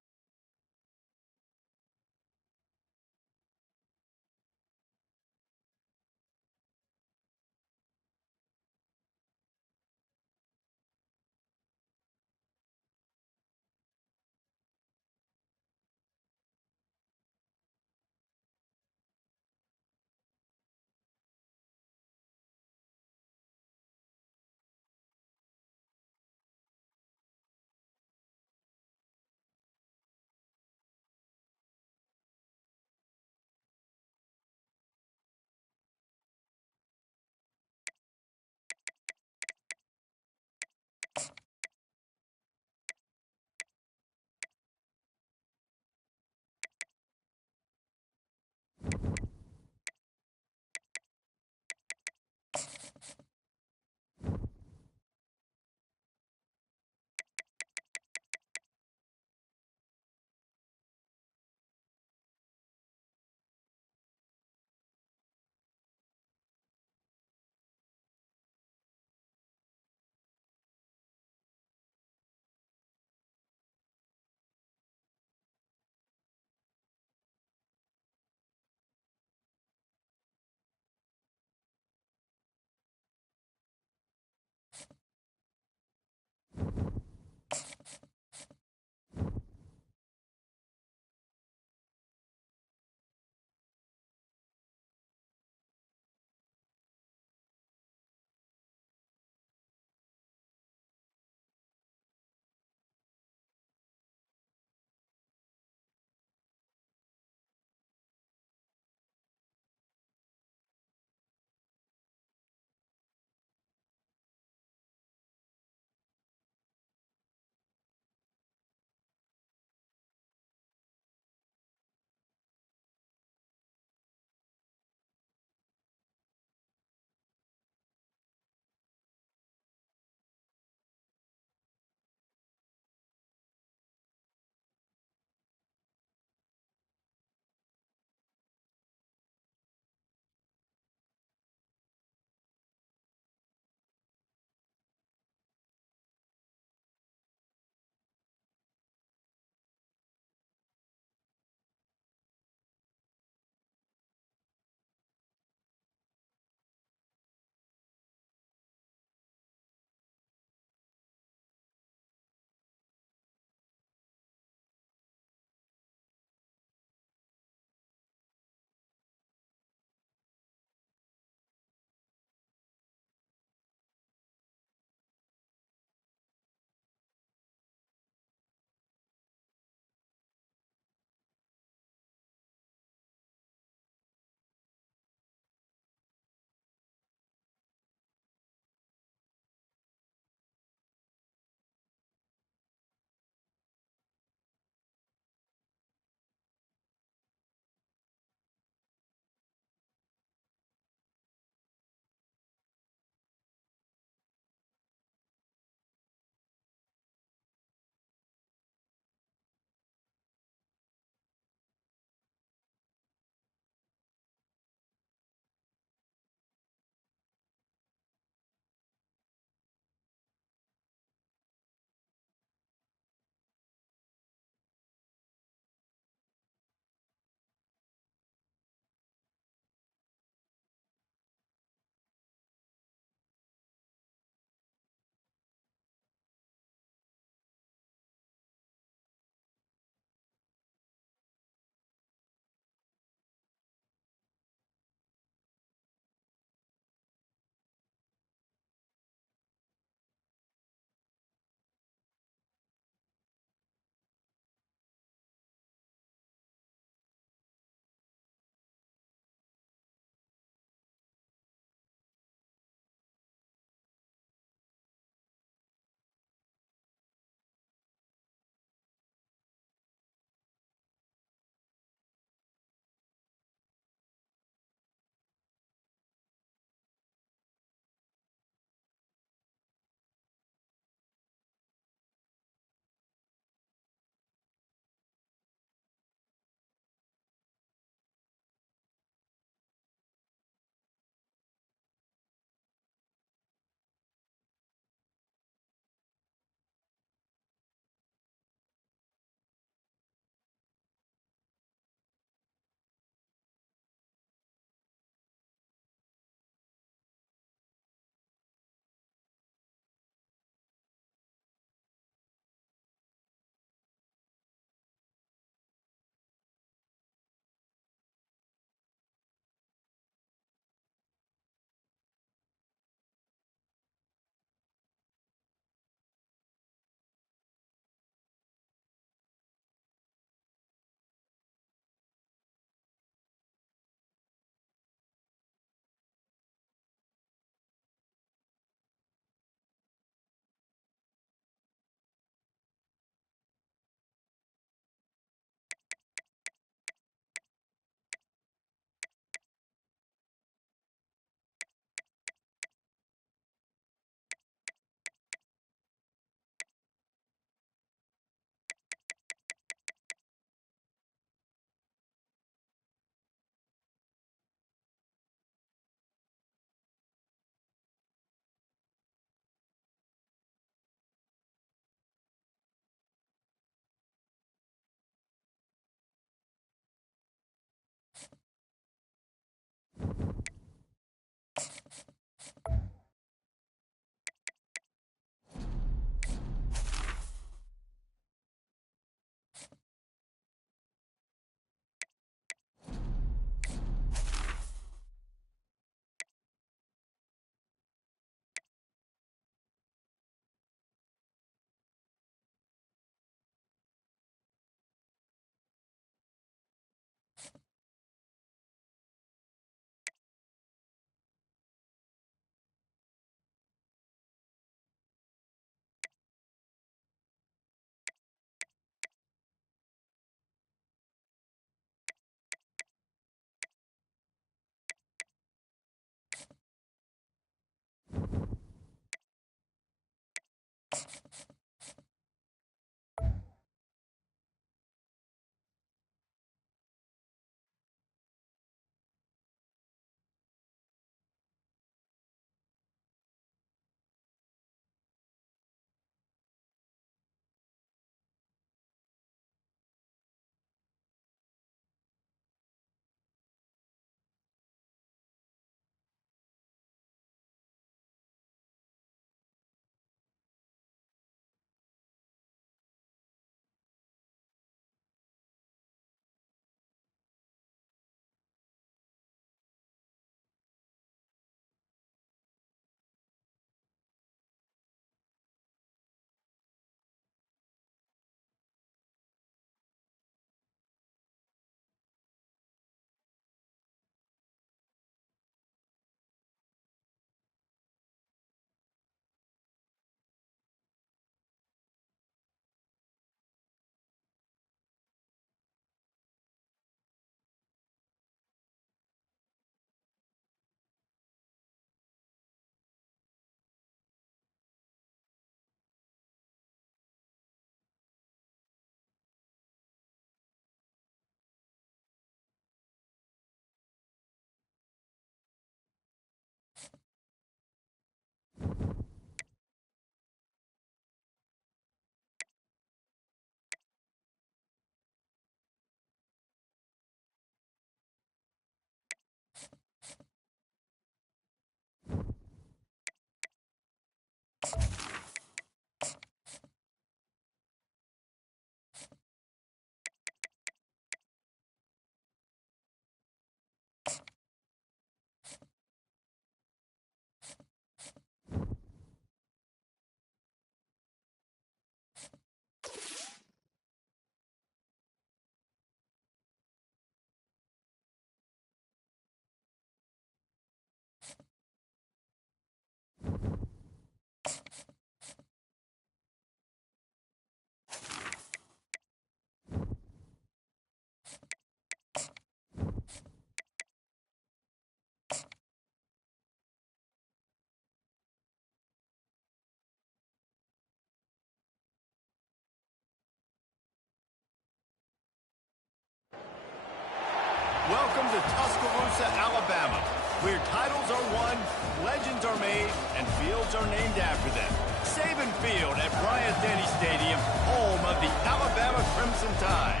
Welcome to Tuscaloosa, Alabama, where titles are won, legends are made, and fields are named after them. Saban Field at Bryant-Denny Stadium, home of the Alabama Crimson Tide.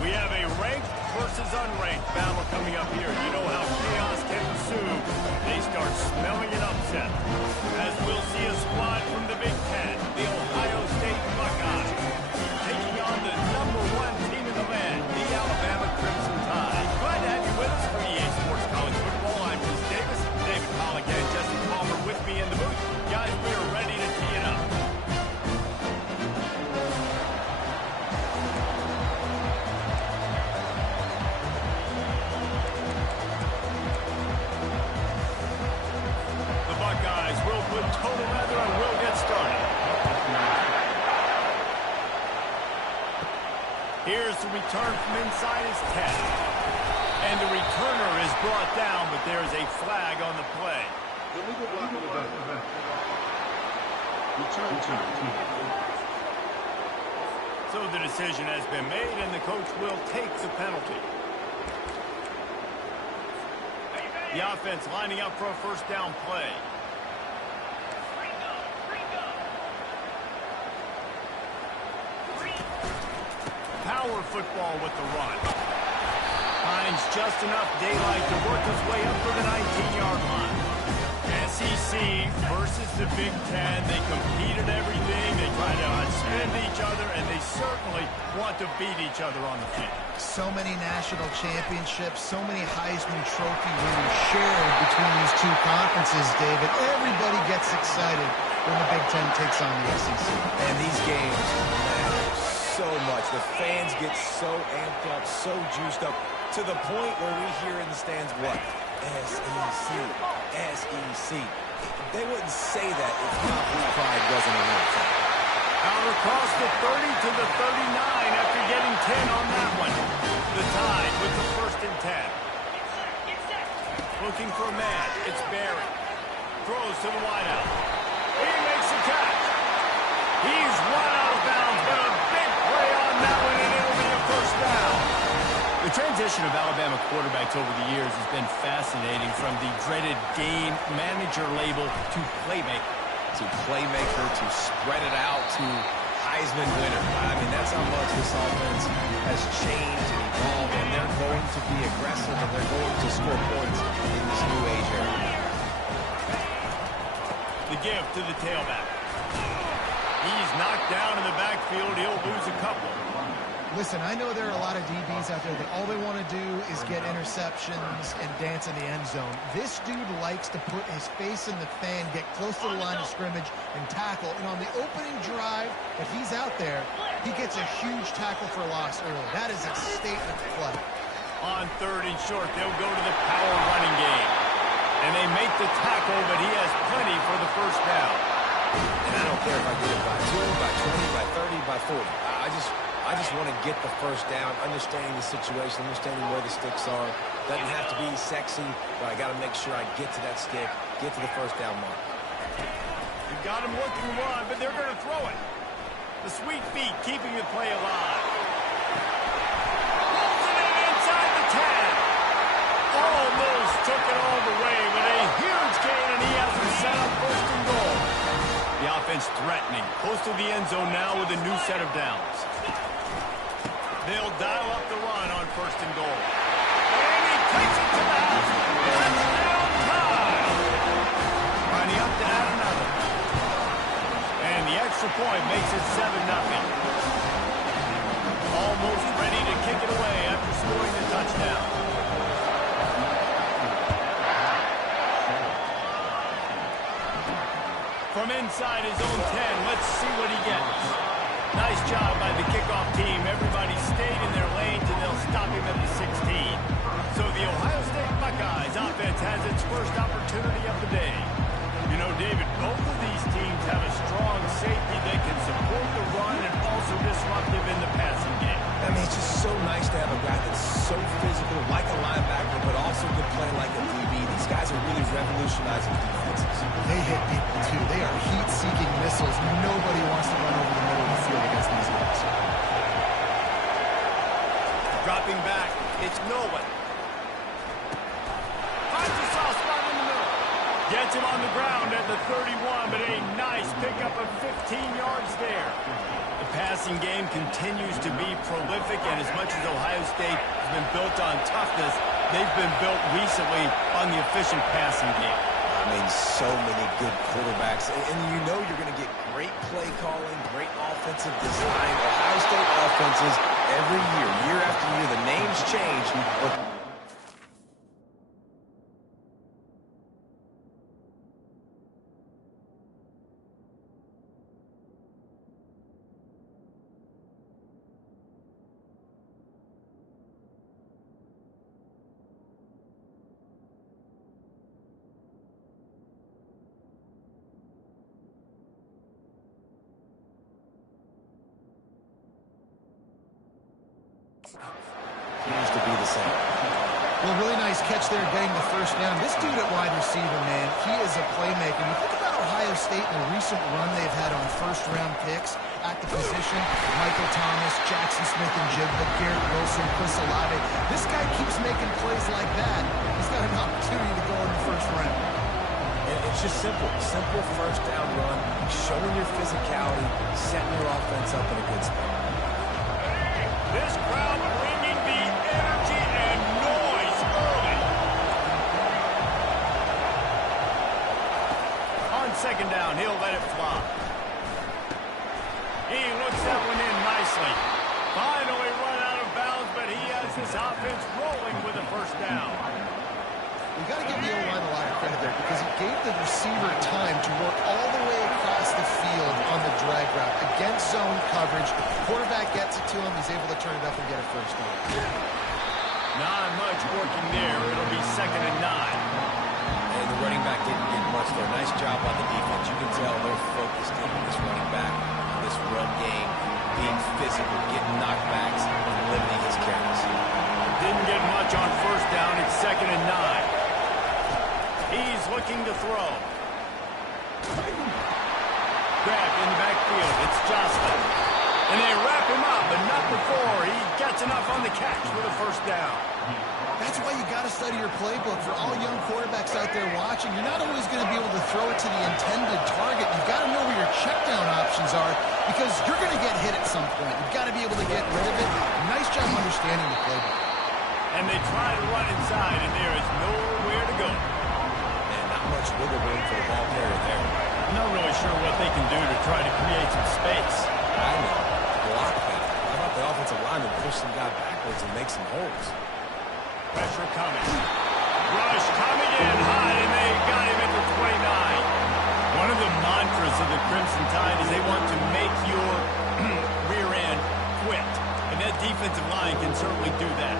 We have a ranked versus unranked battle coming up here. You know how chaos can ensue. They start smelling an upset. As we'll see a squad from the Big Ten, the Ohio State Buckeyes, taking on the #1 team in the land, the Alabama Crimson Tide. Glad to have you with us for EA Sports College Football. I'm Chris Davis, David Pollack, and Jesse Palmer with me in the booth. Guys, we are ready to tee it up. Total weather, and we'll get started. Here's the return from inside his 10. And the returner is brought down, but there is a flag on the play. Illegal block on the back. Return. So the decision has been made, and the coach will take the penalty. The offense lining up for a first down play. Power football with the run. Finds just enough daylight to work his way up to the 19-yard line. SEC versus the Big Ten. They compete at everything. They try to outspend each other, and they certainly want to beat each other on the field. So many national championships, so many Heisman Trophy winners shared between these two conferences, David. Everybody gets excited when the Big Ten takes on the SEC. And these games matter so much. The fans get so amped up, so juiced up, to the point where we hear in the stands what? SEC, SEC. They wouldn't say that if Confidence Pride wasn't a real thing. Out across the 30 to the 39 after getting 10 on that one. The Tide with the 1st and 10. Looking for a man. It's Barry. Throws to the wideout. He makes a catch. He's run out of bounds, but a big play on that one, and it'll be a first down. The transition of Alabama quarterbacks over the years has been fascinating, from the dreaded game manager label to playmaker. To playmaker, to spread it out, to Heisman winner. I mean, that's how much this offense has changed and evolved, and they're going to be aggressive, and they're going to score points in this new age era. The give to the tailback. He's knocked down in the backfield. He'll lose a couple. Listen, I know there are a lot of DBs out there that all they want to do is get interceptions and dance in the end zone. This dude likes to put his face in the fan, get close to the line of scrimmage, and tackle. And on the opening drive, if he's out there, he gets a huge tackle for loss early. That is a statement play. On 3rd and short, they'll go to the power running game. And they make the tackle, but he has plenty for the first down. And I don't care if I get it by 2, by 20, by 30, by 40. I just want to get the first down, understanding the situation, understanding where the sticks are. Doesn't have to be sexy, but I got to make sure I get to that stick, get to the first down mark. You got him looking to run, but they're going to throw it. The sweet feet keeping the play alive. Pulls it in inside the 10. Almost took it all the way, but a huge gain, and he has him set up 1st and goal. The offense threatening, close to the end zone now with a new set of downs. They'll dial up the run on 1st and goal. And he takes it to the house. Touchdown, Tide! Lining up to add another. And the extra point makes it 7-0. Almost ready to kick it away after scoring the touchdown. From inside his own 10, let's see what he gets. Nice job by the kickoff team. Everybody stayed in their lanes, and they'll stop him at the 16. So the Ohio State Buckeyes offense has its first opportunity of the day. You know, David, both of these teams have a strong safety that can support the run and also disruptive in the passing game. I mean, it's just so nice to have a guy that's so physical, like a linebacker, but also can play like a DB. These guys are really revolutionizing defenses. They hit people, too. They are heat-seeking missiles. Nobody wants to run over the middle of the field against these guys. Dropping back, it's Nolan. Gets him on the ground at the 31, but a nice pickup of 15 yards there. The passing game continues to be prolific, and as much as Ohio State has been built on toughness, they've been built recently on the efficient passing game. I mean, so many good quarterbacks, and you know you're going to get great play calling, great offensive design. Ohio State offenses every year after year, the names change, but continues to be the same. Well, really nice catch there getting the first down. This dude at wide receiver, man, he is a playmaker. You think about Ohio State and the recent run they've had on first-round picks at the position. Michael Thomas, Jackson Smith-Njigba, Garrett Wilson, Chris Olave. This guy keeps making plays like that. He's got an opportunity to go in the first round. And it's just simple first down run, showing your physicality, setting your offense up in a good spot. This crowd bringing the energy and noise early. On second down, he'll let it fly. He looks that one in nicely. Finally run out of bounds, but he has his offense rolling with a first down. We got to give the O-line a lot of credit there because he gave the receiver time to work all the way across the field on the drag route against zone coverage. Quarterback gets it to him. He's able to turn it up and get a first down. Not much working there. It'll be 2nd and 9. And the running back didn't get much there. Nice job on the defense. You can tell they're focused in on this running back, on this run game, being physical, getting knockbacks, and limiting his carries. Didn't get much on first down. It's 2nd and 9. He's looking to throw. Grabbed in the backfield. It's Jocelyn. And they wrap him up, but not before he gets enough on the catch for the first down. That's why you got to study your playbook. For all young quarterbacks out there watching, you're not always going to be able to throw it to the intended target. You've got to know where your check down options are because you're going to get hit at some point. You've got to be able to get rid of it. Nice job understanding the playbook. And they try to run inside, and there is nowhere to go. And not much wiggle room for the ball carrier there. I'm not really sure what they can do to try to create some space. I know. Block that. How about the offensive lineman push some guy backwards and make some holes? Pressure coming. Rush coming in high, and they got him at the 29. One of the mantras of the Crimson Tide is they want to make your rear end quit. And that defensive line can certainly do that.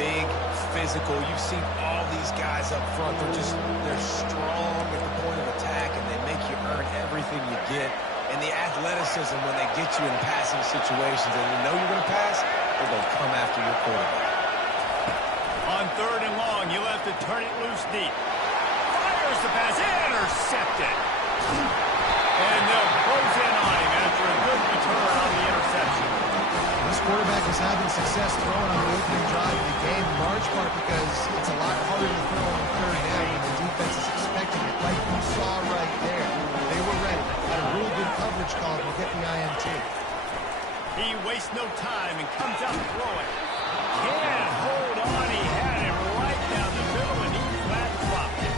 Big, physical. You've seen all these guys up front. They're strong at the point of attack, and they make you earn everything you get. And the athleticism when they get you in passing situations and you know you're going to pass, they're going to come after your quarterback. On 3rd and long, you'll have to turn it loose deep. Fires the pass, intercepted. And they'll close in on him after a good return on the interception. This quarterback is having success throwing on the opening drive of the game, in large part because it's a lot harder to throw on 3rd down when the defense is expecting it, like you saw right there. They were ready. Had a really good coverage call to get the INT. He wastes no time and comes out throwing. Can't hold on. He had him right down the middle, and he flat dropped it.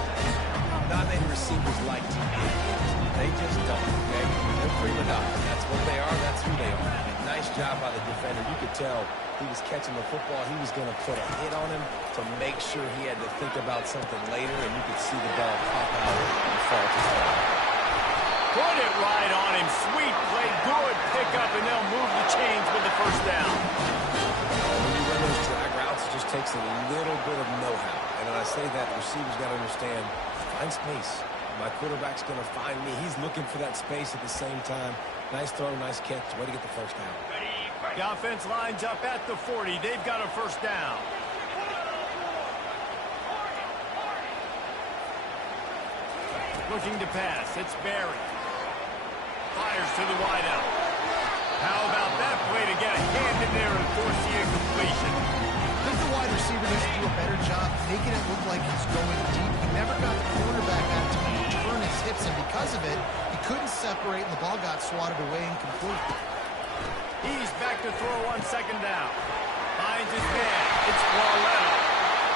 Not many receivers like to get hit. They just don't, okay? They're prima donna. That's what they are. That's who they are. Nice job by the defender. You could tell he was catching the football. He was going to put a hit on him to make sure he had to think about something later, and you could see the ball pop out and fall to the ground. Put it right on him. Sweet play. Good pickup, and they'll move the chains with the first down. When you run those drag routes, it just takes a little bit of know-how. And when I say that, the receiver's got to understand, find space. My quarterback's going to find me. He's looking for that space at the same time. Nice throw, nice catch. Way to get the first down. The offense lines up at the 40. They've got a first down. Looking to pass. It's Barry. Fires to the wideout. How about that play to get a hand in there and force the incompletion? I think the wide receiver needs to do a better job making it look like he's going deep. He never got the quarterback out to turn his hips, and because of it, he couldn't separate, and the ball got swatted away incomplete. He's back to throw on second down. Finds his man. It's Floretta.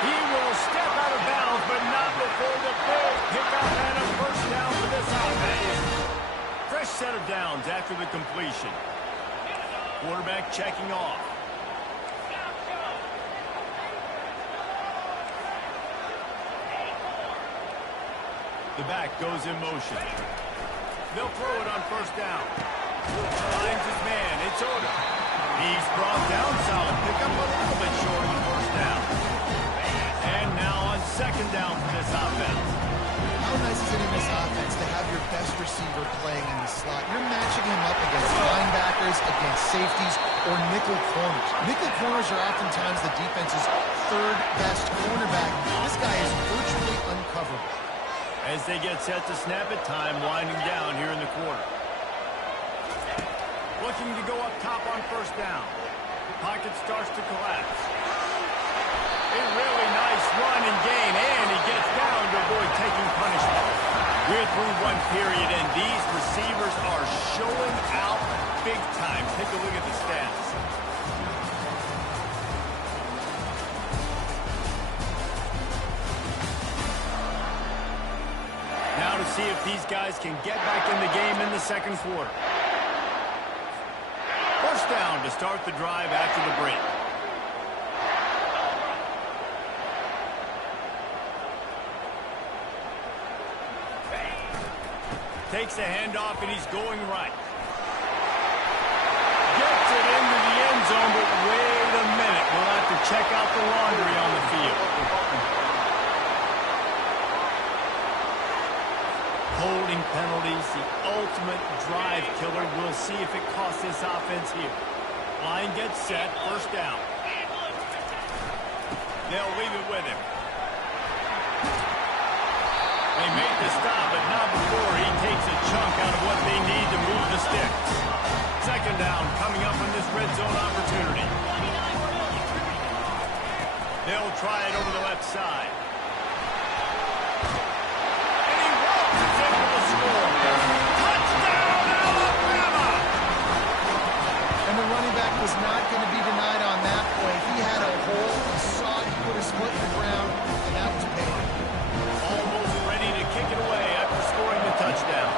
He will step out of bounds, but not before the big pickup and a first down for this offense. Fresh set of downs after the completion. Quarterback checking off. The back goes in motion. They'll throw it on first down. Finds his man. It's Oda. He's brought down solid. Pick up a little bit short of the first down. And now on second down for this offense. How nice is it in this offense to have your best receiver playing in the slot? You're matching him up against linebackers, against safeties, or nickel corners. Nickel corners are oftentimes the defense's third best cornerback. This guy is virtually uncoverable. As they get set to snap it, time winding down here in the quarter. Looking to go up top on first down. Pocket starts to collapse. A really nice run and gain, and he gets down to avoid taking punishment. We're through one period, and these receivers are showing out big time. Take a look at the stats. Now to see if these guys can get back in the game in the second quarter. First down to start the drive after the break. Takes the handoff, and he's going right. Gets it into the end zone, but wait a minute. We'll have to check out the laundry on the field. Holding penalties, the ultimate drive killer. We'll see if it costs this offense here. Line gets set, first down. They'll leave it with him. They make the stop, but not before he takes a chunk out of what they need to move the sticks. Second down coming up on this red zone opportunity. They'll try it over the left side. And he walks it in for the score. Touchdown, Alabama! And the running back was not going to be denied on that play. He had a hole, he saw it, he put his foot in the ground, and that was big. Almost ready to kick it away after scoring the touchdown.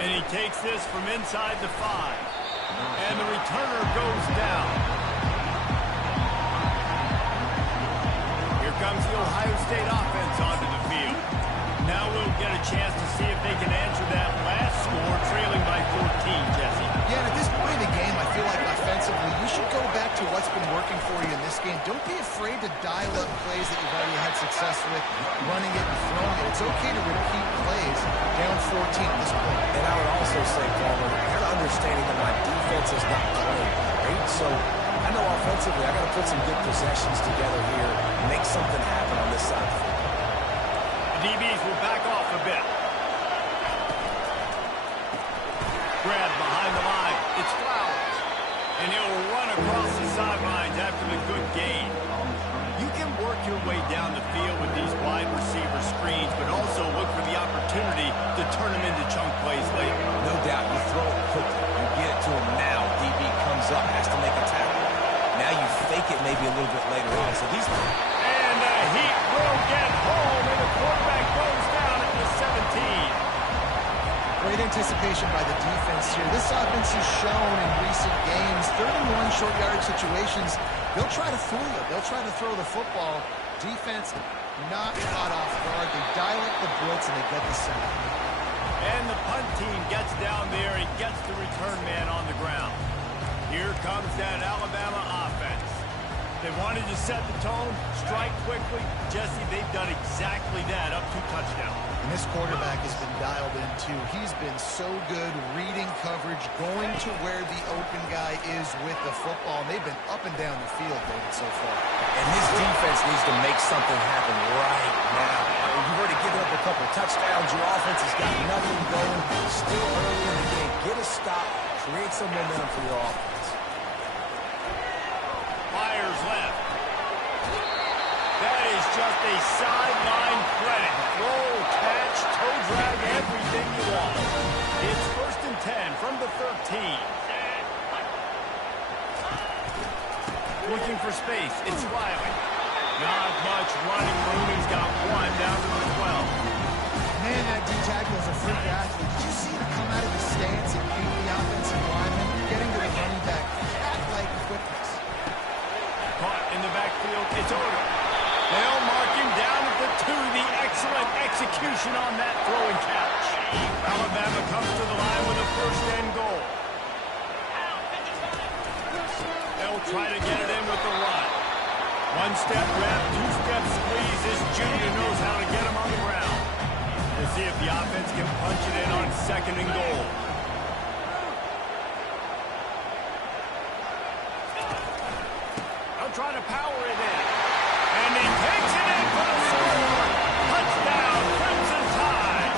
And he takes this from inside the 5. And the returner goes down. Here comes the Ohio State offense onto the field. Now we'll get a chance to see if they can answer that last score, trailing by 14, Jesse. Yeah, and at this point in the game, I feel like offensively, you should go back to what's been working for you in this game. Don't be afraid to dial up plays that you've already had success with, running it and throwing it. It's okay to repeat plays down 14 at this point. And I would also say, Palmer, kind of understanding that my defense is not playing great, so I know offensively I got to put some good possessions together here and make something happen on this side of the field. The DBs will back off a bit. Grab behind the line. It's Flowers. And he'll run across the sidelines after the good gain. You can work your way down the field with these wide receiver screens, but also look for the opportunity to turn them into chunk plays later. No doubt, you throw it quickly. You get it to him now. DB comes up, has to make a tackle. Now you fake it maybe a little bit later on. So these... And the Heat will get home, and the quarterback goes down at the 17. Great anticipation by the defense here. This offense has shown in recent games, 3rd-and-1 short yardage situations, they'll try to fool you. They'll try to throw the football. Defense not caught off guard. They dial up the blitz, and they get the sack. And the punt team gets down there and gets the return man on the ground. Here comes that Alabama offense. They wanted to set the tone, strike quickly. Jesse, they've done exactly that up to touchdown. And this quarterback has been dialed in, too. He's been so good reading coverage, going to where the open guy is with the football. And they've been up and down the field, David, so far. And his defense needs to make something happen right now. You've already given up a couple touchdowns. Your offense has got nothing going. Still early in the game. Get a stop. Create some momentum for your offense. just a sideline credit. Throw, catch, toe drag, everything you want. It's 1st and 10 from the 13. Looking for space. It's Riley. Not much running room. He's got one down to the 12. Man, that D-tackle is a freak athlete. Did you see him come out of his stance and beat the offensive lineman, getting to the running back? Cat-like quickness. Caught in the backfield. It's over. They'll mark him down at the 2. The excellent execution on that throw and catch. Alabama comes to the line with a 1st and goal. They'll try to get it in with the run. 1-step grab, 2-step squeeze. This junior knows how to get him on the ground. We'll see if the offense can punch it in on 2nd and goal. They'll try to power it in. And he takes it in for the score. Touchdown, Crimson Tide.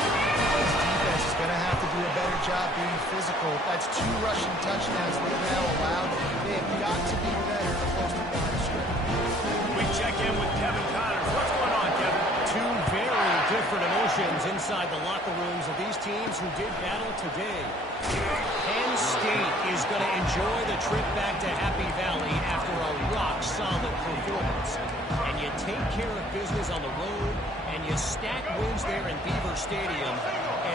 This defense is going to have to do a better job being physical. That's 2 rushing touchdowns they've now allowed. They have got to be better close to the line of scrimmage. We check in with Kevin Connors. What's going on, Kevin? 2 very different emotions inside the locker rooms of these teams who did battle today. Penn State is going to enjoy the trip back to Happy Valley after a rock-solid performance. And you take care of business on the road, and you stack wins there in Beaver Stadium,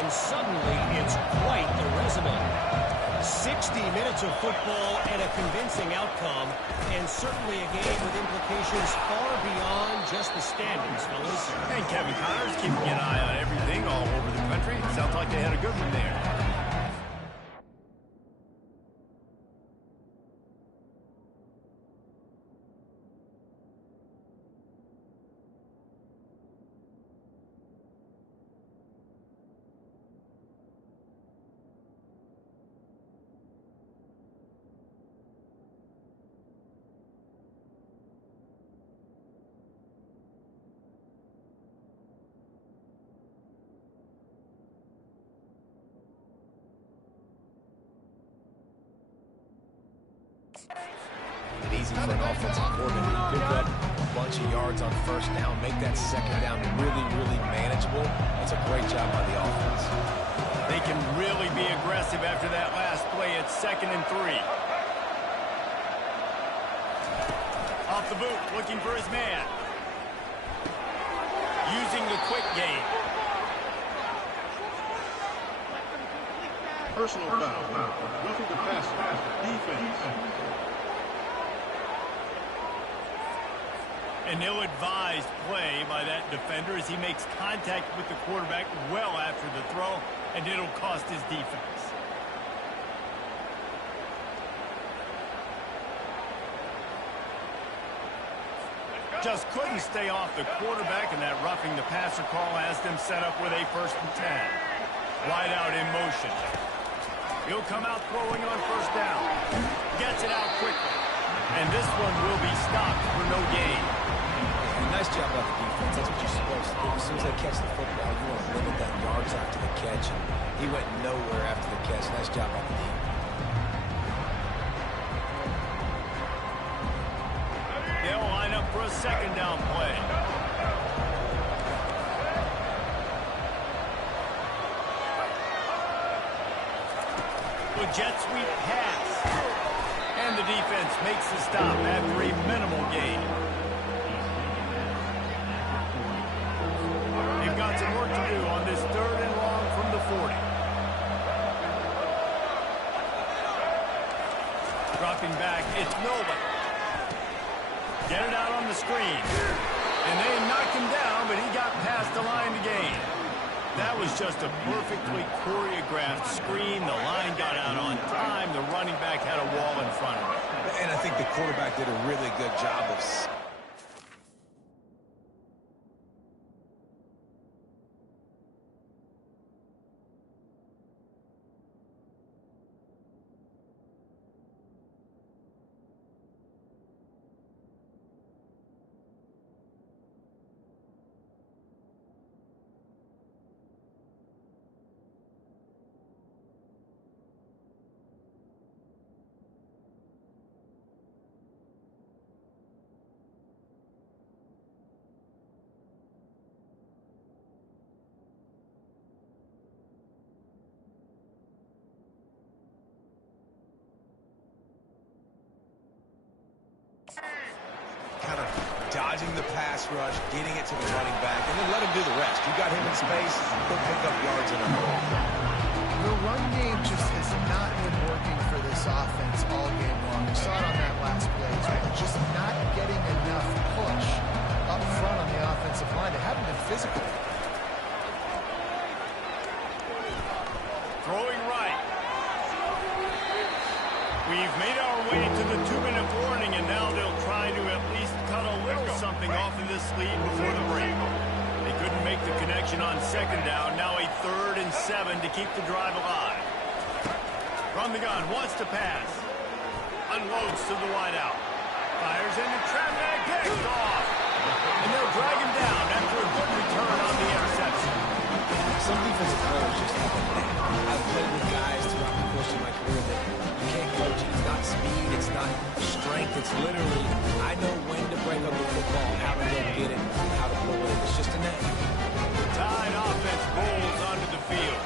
and suddenly it's quite the resume. 60 minutes of football and a convincing outcome, and certainly a game with implications far beyond just the standings, fellas. And Kevin Connors keeping an eye on everything all over the country. Sounds like they had a good one there. Easy for an offensive coordinator to pick up a bunch of yards on 1st down, make that 2nd down really, really manageable. That's a great job by the offense. They can really be aggressive after that last play. It's 2nd and 3. Off the boot, looking for his man. Using the quick game. Personal foul. Roughing the passer. Defense. An ill-advised play by that defender as he makes contact with the quarterback well after the throw, and it'll cost his defense. Just couldn't stay off the quarterback, and that roughing the passer call has them set up with a 1st and 10. Wide out in motion. He'll come out throwing on 1st down. Gets it out quickly. And this one will be stopped for no gain. Nice job by the defense. That's what you're supposed to do. As soon as they catch the football, you want to limit that yards after the catch. And he went nowhere after the catch. Nice job by the defense. They'll line up for a 2nd down play. With jet sweep pass. And the defense makes the stop after a minimal gain. They've got some work to do on this 3rd and long from the 40. Dropping back, it's Nolan. Get it out on the screen. And they knocked him down, but he got past the line to gain. That was just a perfectly choreographed screen. The line got out on time. The running back had a wall in front of him. And I think the quarterback did a really good job of pass rush, getting it to the running back, and then let him do the rest. You got him in space, he'll pick up yards in a hurry. The run game just has not been working for this offense all game long. We saw it on that last play as well. Just not getting enough push up front on the offensive line. They haven't been physical. Throwing right. We've made our way to the 2-minute warning, and now they'll try to at least cut a little something off of this lead before the break. They couldn't make the connection on second down. Now a 3rd and 7 to keep the drive alive. From the gun, wants to pass. Unloads to the wideout. Fires into trap bag, picked off. And they'll drag him down after a good return on the interception. Some defensive players just have a knack. I've played with guys throughout the course of my career that you can't coach it. It's not speed, it's not strength. It's literally, I know when to break up the football, how to go get it, how to pull it. It's just a knack. Tide offense rolls onto the field.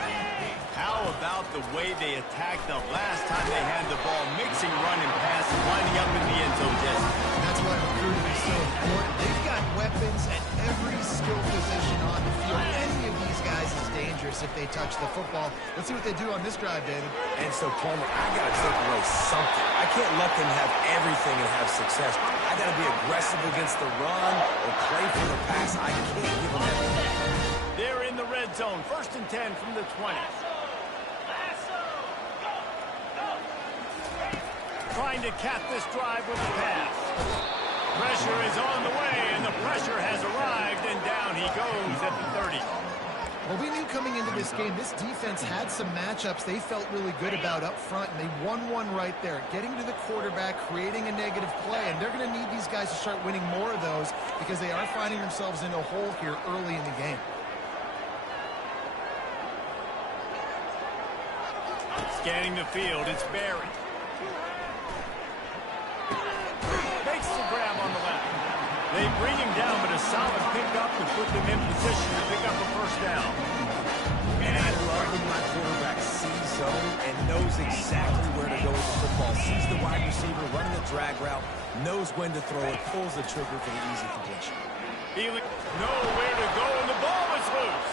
How about the way they attacked the last time they had the ball, mixing run and pass and lining up in the end zone, Jesse? That's why recruiting is so important. They've got weapons at every skill position on the field. Any of these guys is dangerous if they touch the football. Let's see what they do on this drive, David. And so, Palmer, I got to take away something. I can't let them have everything and have success. I got to be aggressive against the run or play for the pass. I can't give them everything. They're in the red zone. 1st and 10 from the 20. Trying to cap this drive with a pass. Pressure is on the way, and the pressure has arrived, and down he goes at the 30. Well, we knew coming into this game, this defense had some matchups they felt really good about up front, and they won one right there, getting to the quarterback, creating a negative play, and they're going to need these guys to start winning more of those because they are finding themselves in a hole here early in the game. Scanning the field, it's Barry. Makes the grab on the left. They bring him down, but a solid pickup to put them in position to pick up a 1st down. And I love when my quarterback sees zone and knows exactly where to go with the football. Sees the wide receiver running the drag route, knows when to throw it, pulls the trigger for the easy completion. Healy nowhere to go, and the ball is loose.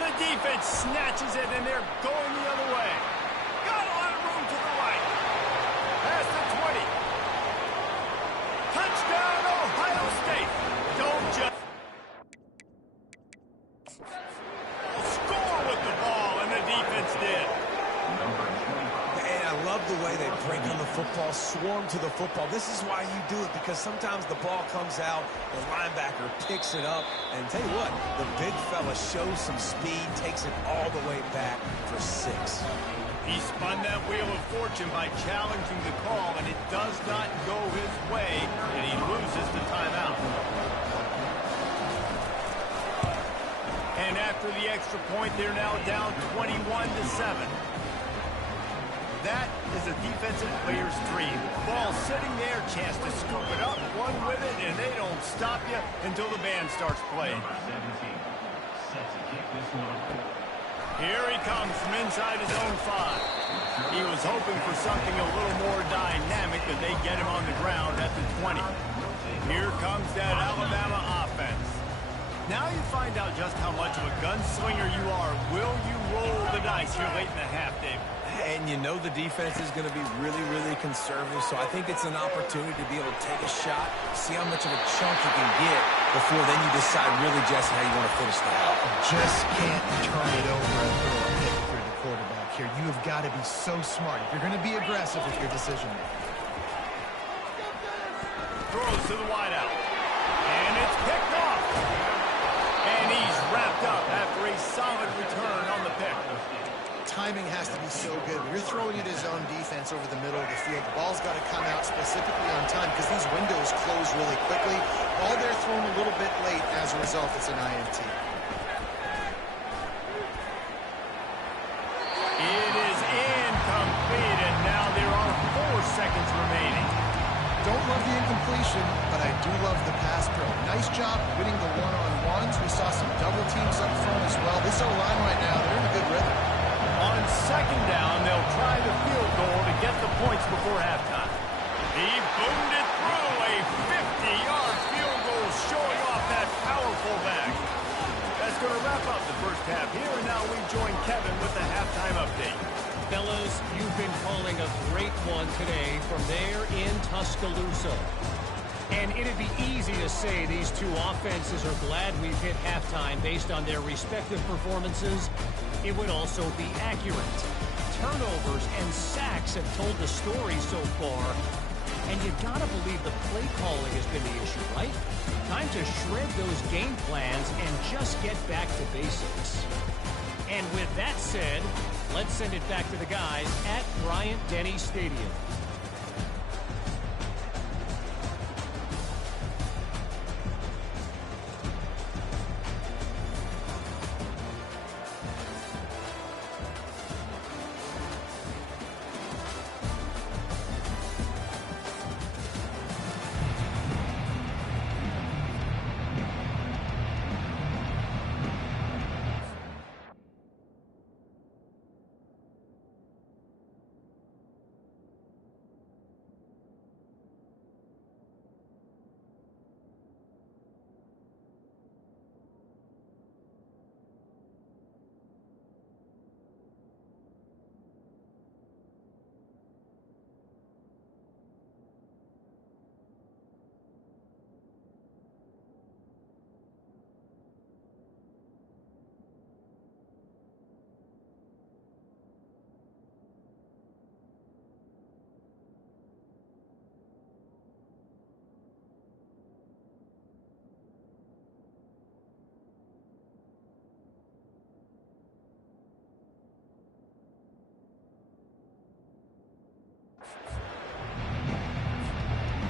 The defense snatches it, and they're going the other way. Got a lot of room to the right. Past the 20. Touchdown, Ohio State. Don't just score with the ball, and the defense did. And I love the way they break on the football, swarm to the football. This is why you do it, because sometimes the ball comes out, the linebacker picks it up, and tell you what, the big fella shows some speed, takes it all the way back for 6. He spun that wheel of fortune by challenging the call, and it does not go his way, and he loses the timeout. And after the extra point, they're now down 21-7. That is a defensive player's dream. Ball sitting there, chance to scoop it up, run with it, and they don't stop you until the band starts playing. Here he comes from inside his own 5. He was hoping for something a little more dynamic, but they get him on the ground at the 20. Here comes that Alabama offense. Now you find out just how much of a gunslinger you are. Will you roll the dice here late in the half, Dave? And you know the defense is going to be really, really conservative, so I think it's an opportunity to be able to take a shot, see how much of a chunk you can get before then you decide really, Jesse, how you want to finish the half. Just can't turn it over and throw a pick if you're the quarterback here. You have got to be so smart if you're going to be aggressive with your decision making. Throws to the wideout. And it's picked off. And he's wrapped up after a solid return on the pick. Timing has to be so good. When you're throwing it his own defense over the middle of the field, the ball's got to come out specifically on time because these windows close really quickly. Ball there thrown a little bit late. As a result, it's an INT. It is incomplete, and now there are 4 seconds remaining. Don't love the incompletion, but I do love the pass pro. Nice job winning the one-on-ones. We saw some double teams up front as well. This O-line right now, they're in a good rhythm. On second down, they'll try the field goal to get the points before halftime. He boomed it through, a 50-yard field goal showing off fullback. That's going to wrap up the first half here, and now we join Kevin with the halftime update. Fellas, you've been calling a great one today from there in Tuscaloosa. And it'd be easy to say these two offenses are glad we've hit halftime based on their respective performances. It would also be accurate. Turnovers and sacks have told the story so far. And you gotta believe the play calling has been the issue, right? Time to shred those game plans and just get back to basics. And with that said, let's send it back to the guys at Bryant-Denny Stadium.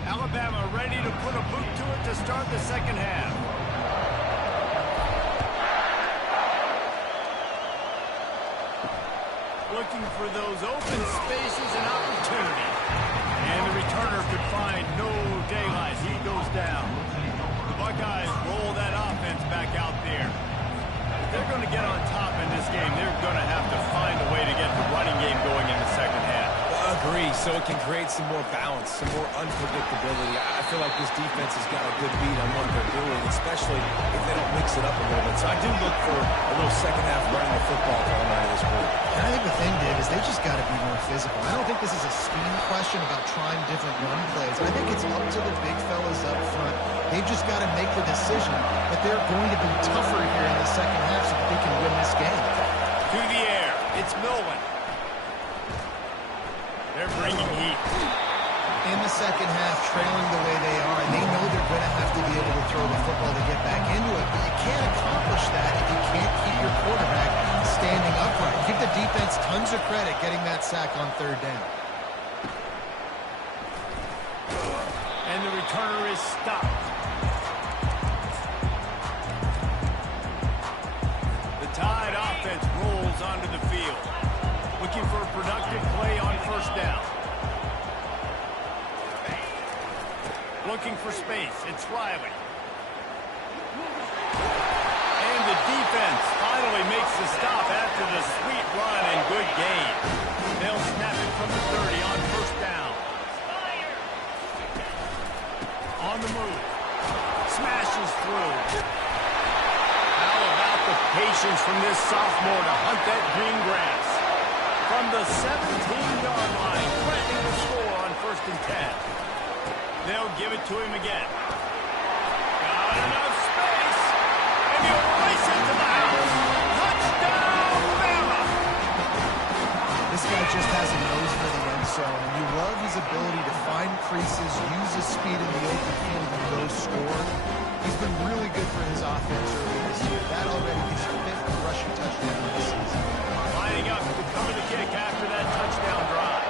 Alabama ready to put a boot to it to start the second half. Looking for those open spaces and opportunity. And the returner could find no daylight. He goes down. The Buckeyes roll that offense back out there. If they're going to get on top in this game, they're going to have to find a way to get the running game going in the second half. Agree, so it can create some more balance, some more unpredictability. I feel like this defense has got a good beat on what they're doing, especially if they don't mix it up a little bit. So I do look for a little second half running the football coming out of this group. And I think the thing, Dave, is they just got to be more physical. I don't think this is a scheme question about trying different run plays. I think it's up to the big fellas up front. They've just got to make the decision that they're going to be tougher here in the second half so that they can win this game. To the air, it's Milwin. They're bringing heat. In the second half, trailing the way they are, and they know they're going to have to be able to throw the football to get back into it, but you can't accomplish that if you can't keep your quarterback standing upright. Give the defense tons of credit getting that sack on third down. And the returner is stopped. The Tide offense rolls onto the field. Looking for a productive play on first down. Looking for space. It's Riley. And the defense finally makes the stop after the sweet run and good gain. They'll snap it from the 30 on first down. On the move. Smashes through. How about the patience from this sophomore to hunt that green grass? From the 17-yard line, threatening to score on first and 10. They'll give it to him again. Got enough space, and he'll race it to the house. Touchdown, Bama! This guy just has a nose for the end zone, and you love his ability to find creases, use his speed in the open field, and go score. He's been really good for his offense early this year. That already his fifth rushing touchdown this season. Lining up to cover the kick after that touchdown drive.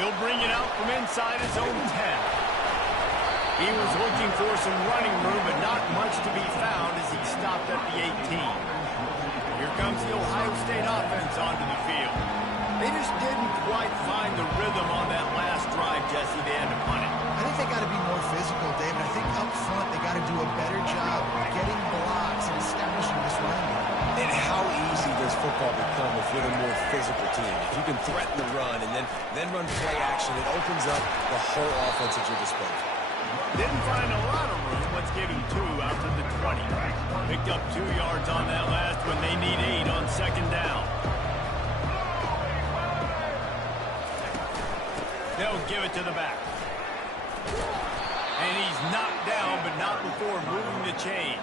He'll bring it out from inside his own 10. He was looking for some running room, but not much to be found as he stopped at the 18. Here comes the Ohio State offense onto the field. They just didn't quite find the rhythm on that last drive, Jesse. They had to punt it. I think they got to be more physical, David. I think up front they got to do a better job getting blocks and establishing this running game. And how easy does football become if you're a more physical team? If you can threaten the run and then run play action, it opens up the whole offense at your disposal. Didn't find a lot of room. Let's give him 2 out to the 20. Picked up 2 yards on that last one. They need 8 on second down. They'll give it to the back. And he's knocked down, but not before moving the chains.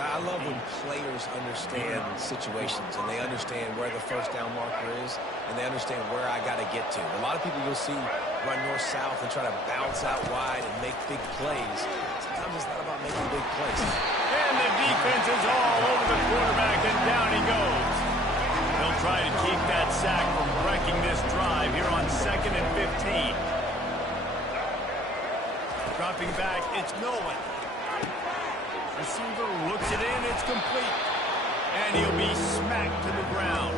I love when players understand situations and they understand where the first down marker is and they understand where I got to get to. A lot of people you'll see run north-south and try to bounce out wide and make big plays. Sometimes it's not about making big plays. And the defense is all over the quarterback, and down he goes. They'll try to keep that sack from wrecking this drive here on 2nd and 15. Dropping back, it's Nolan. Receiver looks it in, it's complete. And he'll be smacked to the ground.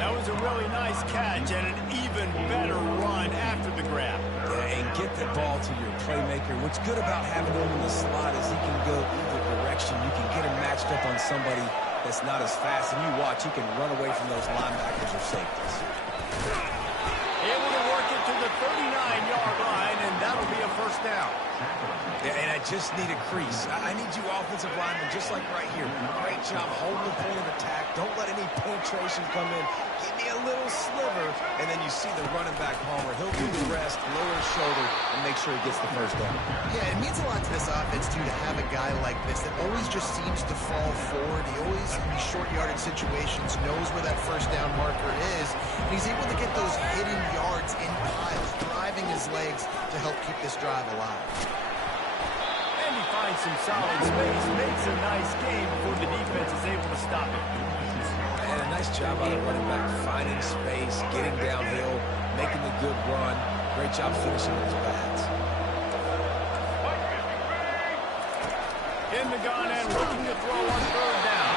That was a really nice catch and an even better run after the grab. Yeah, and get the ball to your playmaker. What's good about having him in the slot is he can go either direction. You can get him matched up on somebody that's not as fast. And you watch, he can run away from those linebackers or safeties. Able to work it to the 39-yard line, and that'll be a first down. Yeah, and I just need a crease. I need you offensive linemen, just like right here. Great job holding the point of attack. Don't let any penetration come in. Give me a little sliver, and then you see the running back Homer. He'll do the rest, lower his shoulder, and make sure he gets the first down. Yeah, it means a lot to this offense, too, to have a guy like this that always just seems to fall forward. He always, in these short-yarded situations, knows where that first down marker is, and he's able to get those hidden yards in piles, driving his legs to help keep this drive alive. And he finds some solid space, makes a nice game before the defense is able to stop it. And a nice job by the running back, finding space, getting downhill, making the good run. Great job finishing with his pads. In the gun and looking to throw on 3rd down.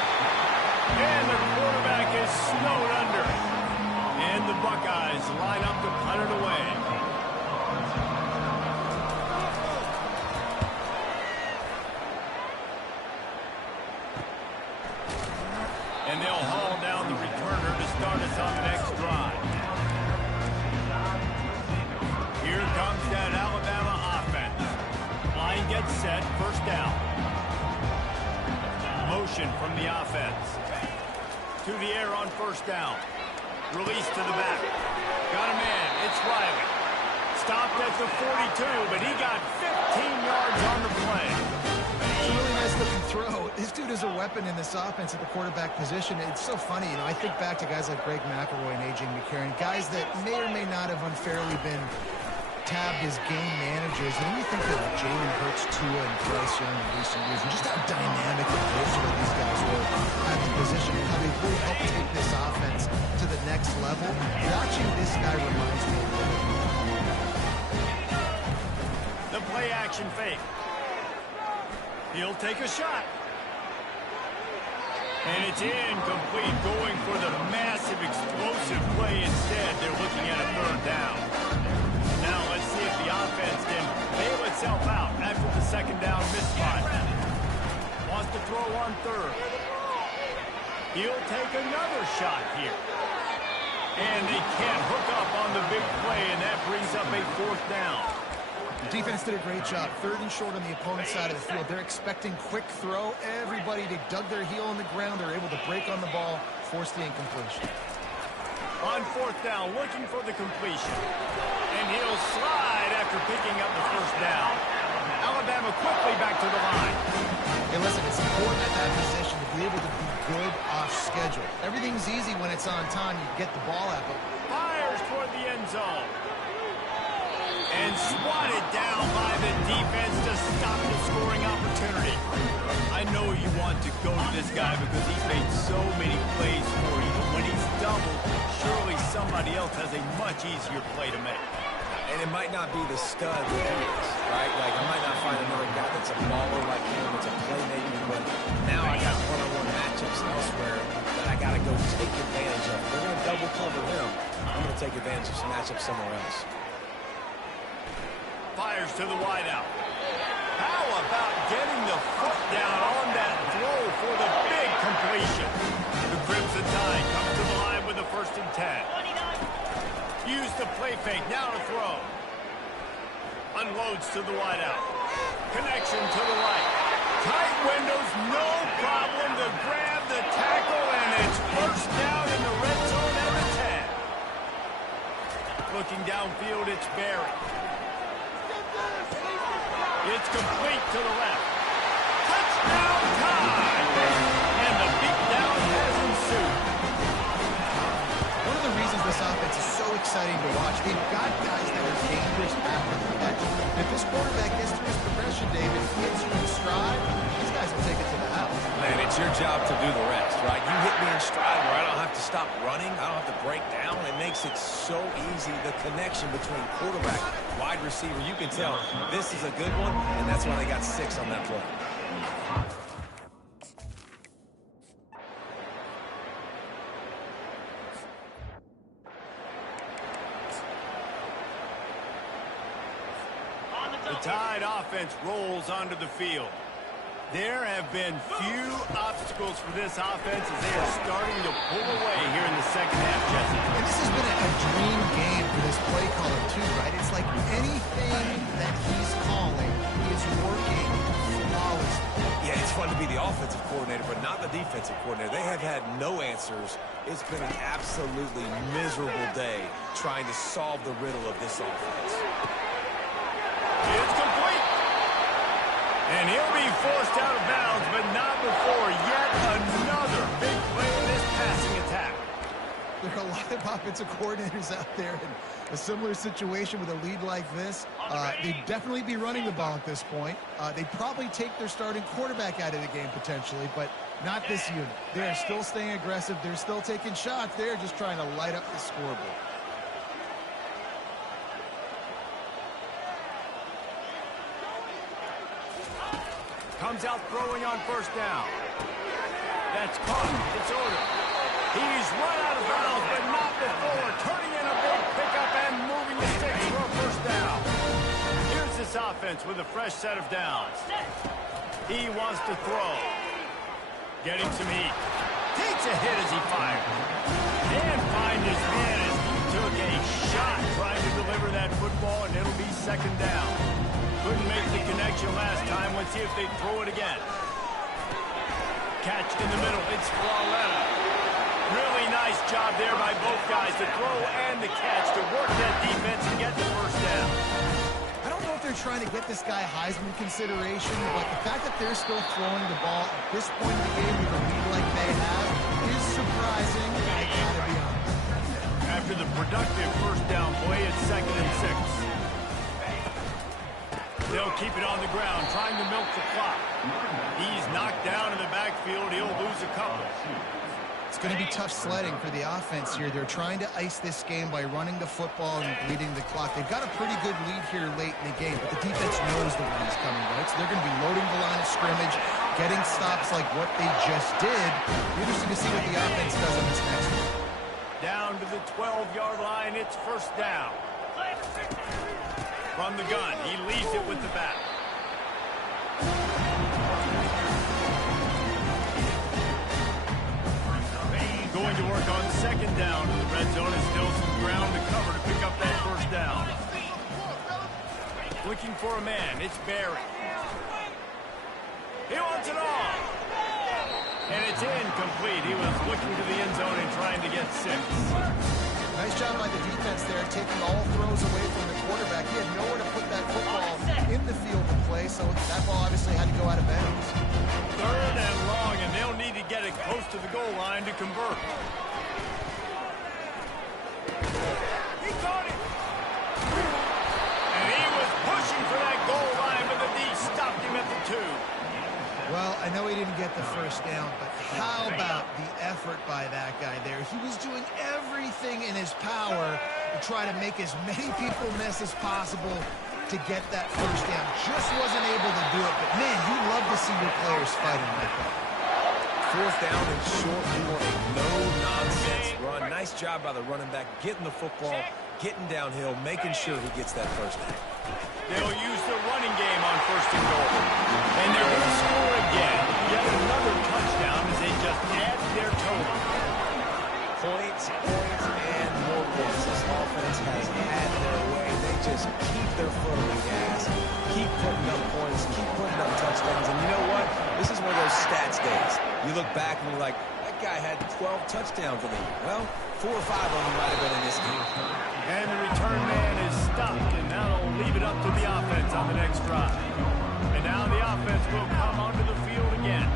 And the quarterback is snowed under. And the Buckeyes line up to punt it away. And they'll haul down the returner to start us on the next drive. Here comes that Alabama offense. Line gets set, first down. Motion from the offense. To the air on first down. Release to the back. Got a man, it's Riley. Stopped at the 42, but he got 15 yards on the play. It's a really nice looking throw. This dude is a weapon in this offense at the quarterback position. It's so funny, I think back to guys like Greg McElroy and A.J. McCarron, guys that may or may not have unfairly been tabbed as game managers. And then you think of Jalen Hurts, Tua, and Bryce Young in recent years, and just how dynamic and versatile these guys were at the position, and how they really helped take this offense to the next level. Watching this guy reminds me of him. The play action fake. He'll take a shot. And it's incomplete, going for the massive explosive play instead. They're looking at a 3rd down. Now let's see if the offense can bail itself out after the 2nd down misfire. Wants to throw on 3rd. He'll take another shot here. And they can't hook up on the big play, and that brings up a 4th down. The defense did a great job. 3rd and short on the opponent's side of the field. They're expecting quick throw. Everybody, they dug their heel in the ground. They're able to break on the ball, force the incompletion. On 4th down, looking for the completion. And he'll slide after picking up the first down. Alabama quickly back to the line. Hey, listen, it's important at that position to be able to be good off schedule. Everything's easy when it's on time. You get the ball out, but Fires toward the end zone. And swatted down by the defense to stop the scoring opportunity. I know you want to go to this guy because he's made so many plays for you. But when he's doubled, surely somebody else has a much easier play to make. And it might not be the stud that he is, right? Like, I might not find another guy that's a baller like him, that's a playmaker, but now I got one-on-one matchups elsewhere that I got to go take advantage of. They're going to double cover him. I'm going to take advantage of some matchups somewhere else. Fires to the wideout. How about getting the foot down on that throw for the big completion? The Crimson Tide comes to the line with a 1st and 10. Use the play fake, now to throw. unloads to the wideout. Connection to the right. Tight windows, no problem to grab the tackle, and it's first down in the red zone at the 10. Looking downfield, it's Barry. It's complete to the left. Touchdown time! And the beatdown has ensued. One of the reasons this offense is so exciting to watch, they've got guys that are dangerous after the catch. If this quarterback gets through his progression, David, hits you in stride, these guys will take it to the house. Man, it's your job to do the rest, right? You hit me in stride where I don't have to stop running. I don't have to break down. It makes it so easy, the connection between quarterback, wide receiver. You can tell this is a good one, and that's why they got 6 on that play. The Tide offense rolls onto the field. There have been few obstacles for this offense as they are starting to pull away here in the second half, Jesse. And this has been a dream game for this play caller, too, right? It's like anything that he's calling is working flawlessly. Yeah, it's fun to be the offensive coordinator, but not the defensive coordinator. They have had no answers. It's been an absolutely miserable day trying to solve the riddle of this offense. It's complete. And he'll be forced out of bounds, but not before yet another big play in this passing attack. There are a lot of offensive coordinators out there in a similar situation with a lead like this. They'd definitely be running the ball at this point. They'd probably take their starting quarterback out of the game potentially, but not this unit. They're still staying aggressive. They're still taking shots. They're just trying to light up the scoreboard. Comes out throwing on first down. That's caught. It's Odom. He's run out of bounds, but not before turning in a big pickup and moving the sticks for a first down. Here's this offense with a fresh set of downs. He wants to throw. Getting some heat. Takes a hit as he fires. And find his man as he took a shot trying to deliver that football, and it'll be second down. Couldn't make the connection last time. Let's see if they throw it again. Catch in the middle. It's Floretta. Really nice job there by both guys, the throw and the catch, to work that defense and get the first down. I don't know if they're trying to get this guy Heisman consideration, but the fact that they're still throwing the ball at this point in the game with a lead like they have is surprising, I gotta be honest. After the productive first down play, it's 2nd and 6. They'll keep it on the ground, trying to milk the clock. He's knocked down in the backfield. He'll lose a couple. It's going to be tough sledding for the offense here. They're trying to ice this game by running the football and bleeding the clock. They've got a pretty good lead here late in the game, but the defense knows the run is coming, right? So they're going to be loading the line of scrimmage, getting stops like what they just did. Interesting to see what the offense does on this next one. Down to the 12-yard line, it's first down. From the gun, he leads it with the back. Going to work on second down in the red zone, and still some ground to cover to pick up that first down. Looking for a man, it's Barry. He wants it all. And it's incomplete. He was looking to the end zone and trying to get 6. Nice job by the defense there, taking all throws away from the quarterback. He had nowhere to put that football in the field to play, so that ball obviously had to go out of bounds. 3rd and long, and they'll need to get it close to the goal line to convert. He caught it. And he was pushing for that goal line, but the D stopped him at the 2. Well, I know he didn't get the first down, but how about the effort by that guy there? He was doing everything in his power to try to make as many people miss as possible to get that first down. Just wasn't able to do it, but man, you love to see your players fighting like that. 4th down and short for a no-nonsense run. Nice job by the running back, getting the football, getting downhill, making sure he gets that first down. They'll use the running game on 1st and goal. And they're going to score again. Yet another touchdown as they just add to their total. Points, and more points. This offense has had their way. They just keep their foot on the gas You look back and you're like, that guy had 12 touchdowns in the year. Well, 4 or 5 of them might have been in this game. And the return man is stopped, and that'll leave it up to the offense on the next drive. And now the offense will come onto the field again.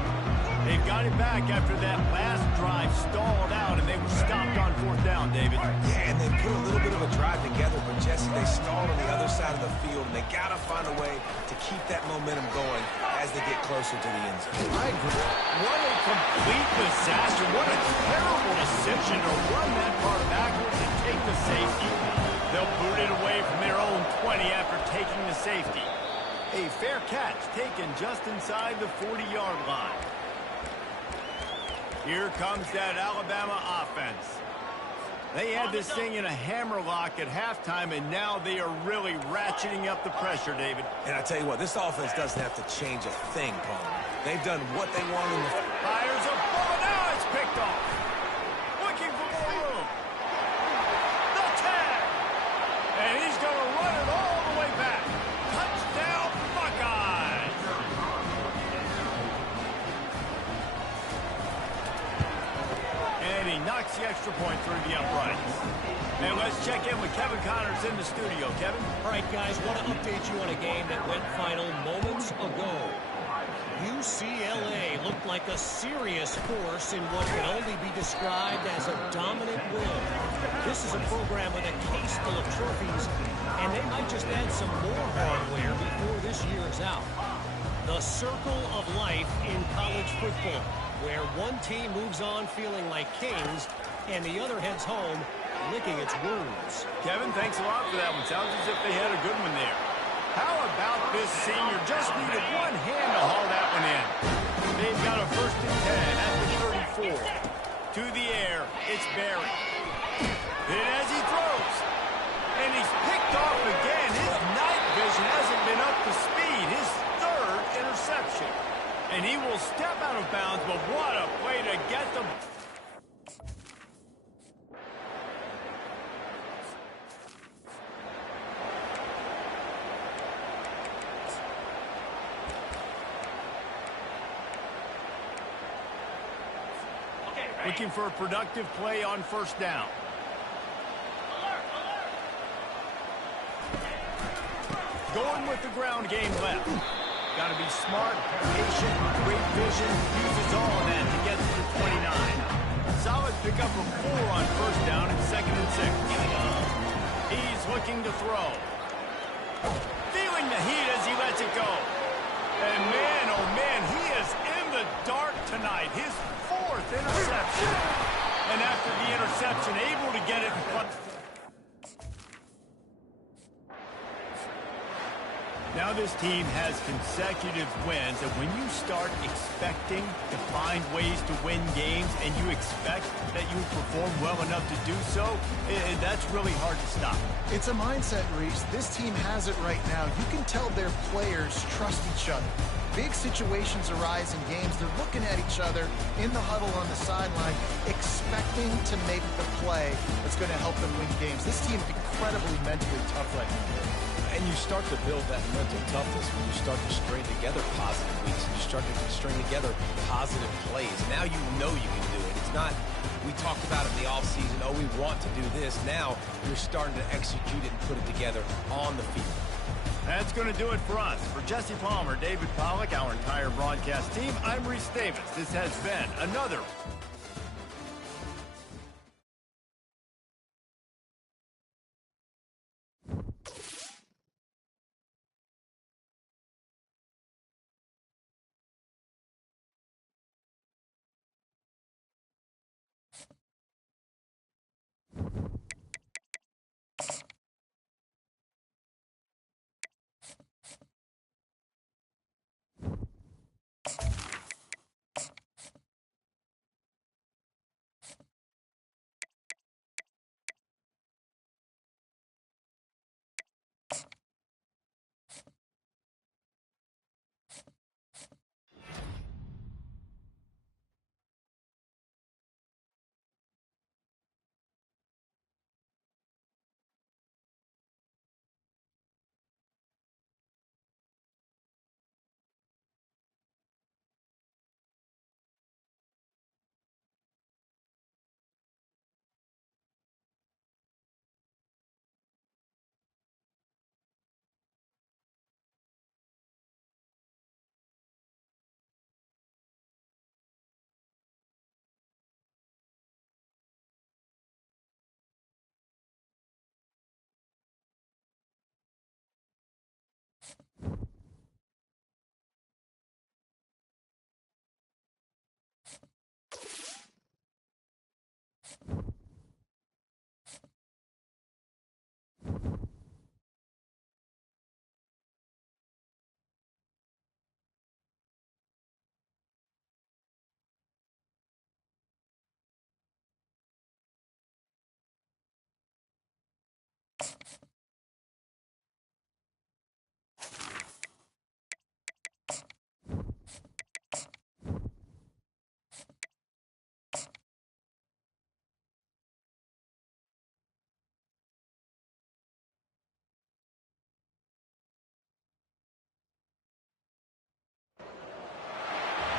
They've got it back after that last drive stalled out, and they were stopped on 4th down, David. Yeah, and they put a little bit of a drive together, but Jesse, they stalled on the other side of the field, and they got to find a way to keep that momentum going as they get closer to the end zone. I agree. What a complete disaster. What a terrible decision to run that far backwards and take the safety. They'll boot it away from their own 20 after taking the safety. A fair catch taken just inside the 40-yard line. Here comes that Alabama offense. They had this thing in a hammerlock at halftime, and now they are really ratcheting up the pressure, David. And I tell you what, this offense doesn't have to change a thing, Paul. They've done what they want in the... Fires a ball, now it's picked off. Looking for more room. The tag. And he's going to run it all the way back. Touchdown, Buckeyes. And he knocks the extra point through the uprights. And let's check in with Kevin Connors in the studio. Kevin? All right, guys, want to update you on a game that went final moments ago. UCLA looked like a serious force in what can only be described as a dominant win. This is a program with a case full of trophies, and they might just add some more hardware before this year is out. The circle of life in college football, where one team moves on feeling like kings, and the other heads home licking its wounds. Kevin, thanks a lot for that one. Sounds as if they had a good one there. How about this senior? Just needed one hand to haul that one in. They've got a 1st and 10 at the 34. To the air, it's Barry. Then as he throws, and he's picked off again. His night vision hasn't been up to speed. His 3rd interception. And he will step out of bounds, but what a play to get them. Looking for a productive play on 1st down. Going with the ground game left. Got to be smart, patient, great vision. Uses all of that to get to the 29. Solid pickup of 4 on 1st down and 2nd and 6. He's looking to throw. Feeling the heat as he lets it go. And man, oh man, he is in the dark tonight. His 4th interception. And after the interception, able to get it in front. Now this team has consecutive wins, and when you start expecting to find ways to win games and you expect that you perform well enough to do so, that's really hard to stop. It's a mindset, Reese. This team has it right now. You can tell their players trust each other. Big situations arise in games. They're looking at each other in the huddle on the sideline, expecting to make the play that's going to help them win games. This team is incredibly mentally tough right now. And you start to build that mental toughness when you start to string together positive weeks and you start to string together positive plays. Now you know you can do it. It's not, we talked about it in the offseason, oh, we want to do this. Now you're starting to execute it and put it together on the field. That's going to do it for us. For Jesse Palmer, David Pollack, our entire broadcast team, I'm Reese Davis. This has been another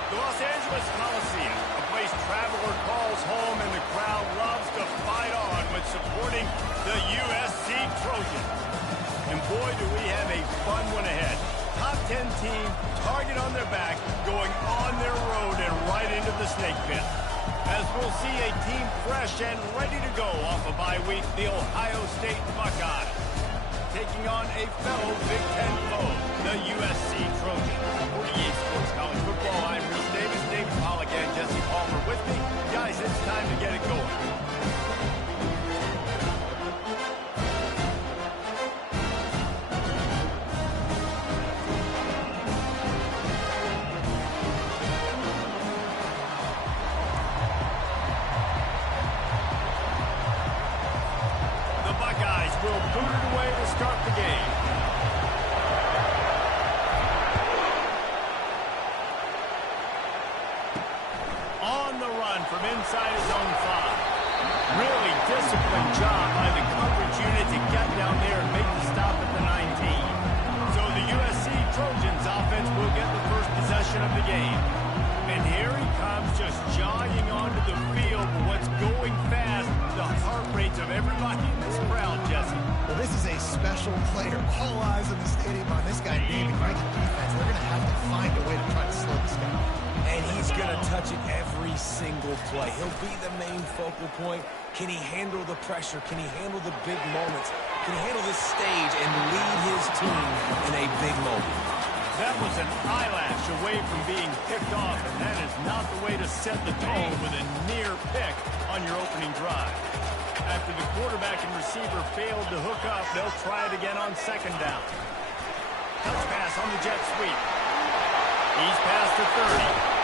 The Los Angeles Coliseum, a place traveler calls home, and the crowd loves to fight on when supporting the USC Trojans. And boy, do we have a fun one ahead. Top 10 team, target on their back, going on their road and right into the snake pit. As we'll see a team fresh and ready to go off a bye week, the Ohio State Buckeyes, taking on a fellow Big Ten foe, the USC Trojans. For EA Sports College Football, I'm Reese Davis, David Pollock, and Jesse Palmer with me. Guys, it's time to get it going. Will boot it away to start the game. On the run from inside his own 5. Really disciplined job by the coverage unit to get down there and make the stop at the 19. So the USC Trojans offense will get the first possession of the game. And here he comes, just jogging onto the field. But what's going fast, the heart rates of everybody in this crowd, Jesse. Well, this is a special player. All eyes in the stadium on this guy, David. Right, the defense, they're going to have to find a way to try to slow this guy. And he's going to touch it every single play. He'll be the main focal point. Can he handle the pressure? Can he handle the big moments? Can he handle this stage and lead his team in a big moment? That was an eyelash away from being picked off, and that is not the way to set the tone with a near pick on your opening drive. After the quarterback and receiver failed to hook up, they'll try it again on second down. Touch pass on the jet sweep. He's past the 30.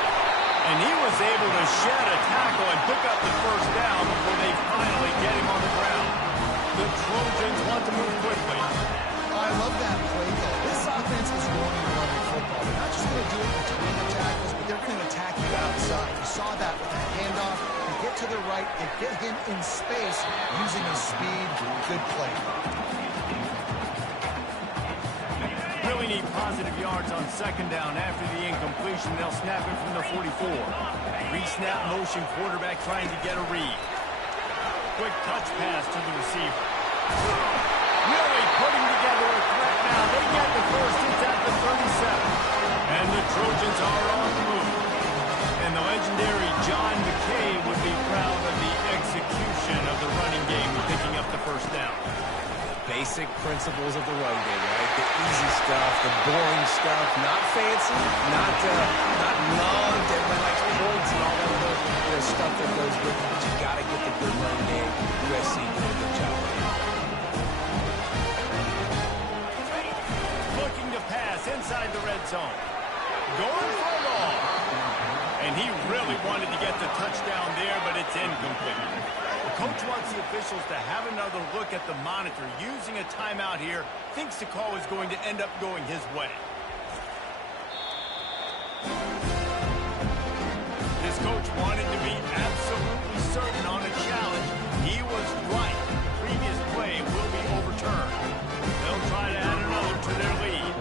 And he was able to shed a tackle and pick up the first down before they finally get him on the ground. The Trojans want to move quickly. I love that play, though. This offense is going to run football. They're not just going to do it between the tackles, but they're going to attack you outside. You saw that with that handoff. They get to the right, they get him in space using his speed. Good play. Really need positive yards on second down. After the incompletion, they'll snap it from the 44. Re-snap motion, quarterback trying to get a read. Quick touch pass to the receiver. Really putting together a threat now. They get the first. It's at the 37. And the Trojans are on the move. And the legendary John McKay would be proud of the execution of the running game, picking up the first down. Basic principles of the run game, right? The easy stuff, the boring stuff, not fancy, not loved. Everybody likes points and all that other stuff that goes with it. But you got to get the good run game. USC did a good job with it. Looking to pass inside the red zone. Going for it all. And he really wanted to get the touchdown there, but it's incomplete. The coach wants the officials to have another look at the monitor. Using a timeout here, thinks the call is going to end up going his way. This coach wanted to be absolutely certain on a challenge. He was right. The previous play will be overturned. They'll try to add another to their lead.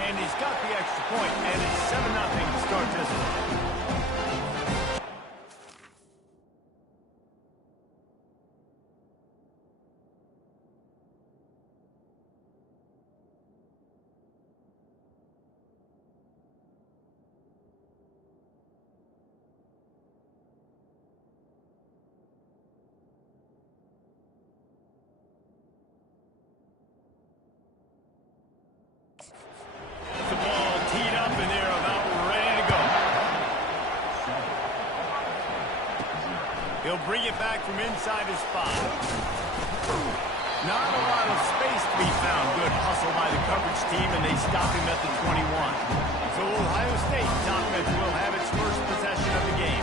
And he's got the extra point, and it's 7-0 to start this one. He'll bring it back from inside his 5. Not a lot of space to be found. Good hustle by the coverage team, and they stop him at the 21. So Ohio State's offense will have its first possession of the game.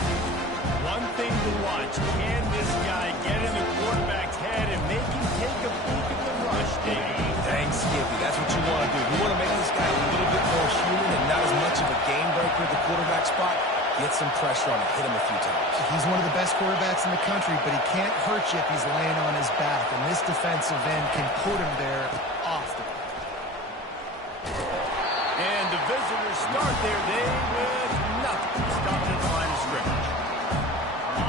One thing to watch, can this guy get in the quarterback's head and make him take a peek at the rush, David? Dang, Skippy, that's what you want to do. You want to make this guy a little bit more human and not as much of a game breaker at the quarterback spot. Get some pressure on him, hit him a few times. He's one of the best quarterbacks in the country, but he can't hurt you if he's laying on his back. And this defensive end can put him there often. visitors start their day with nothing. Stopped at the line of scrimmage.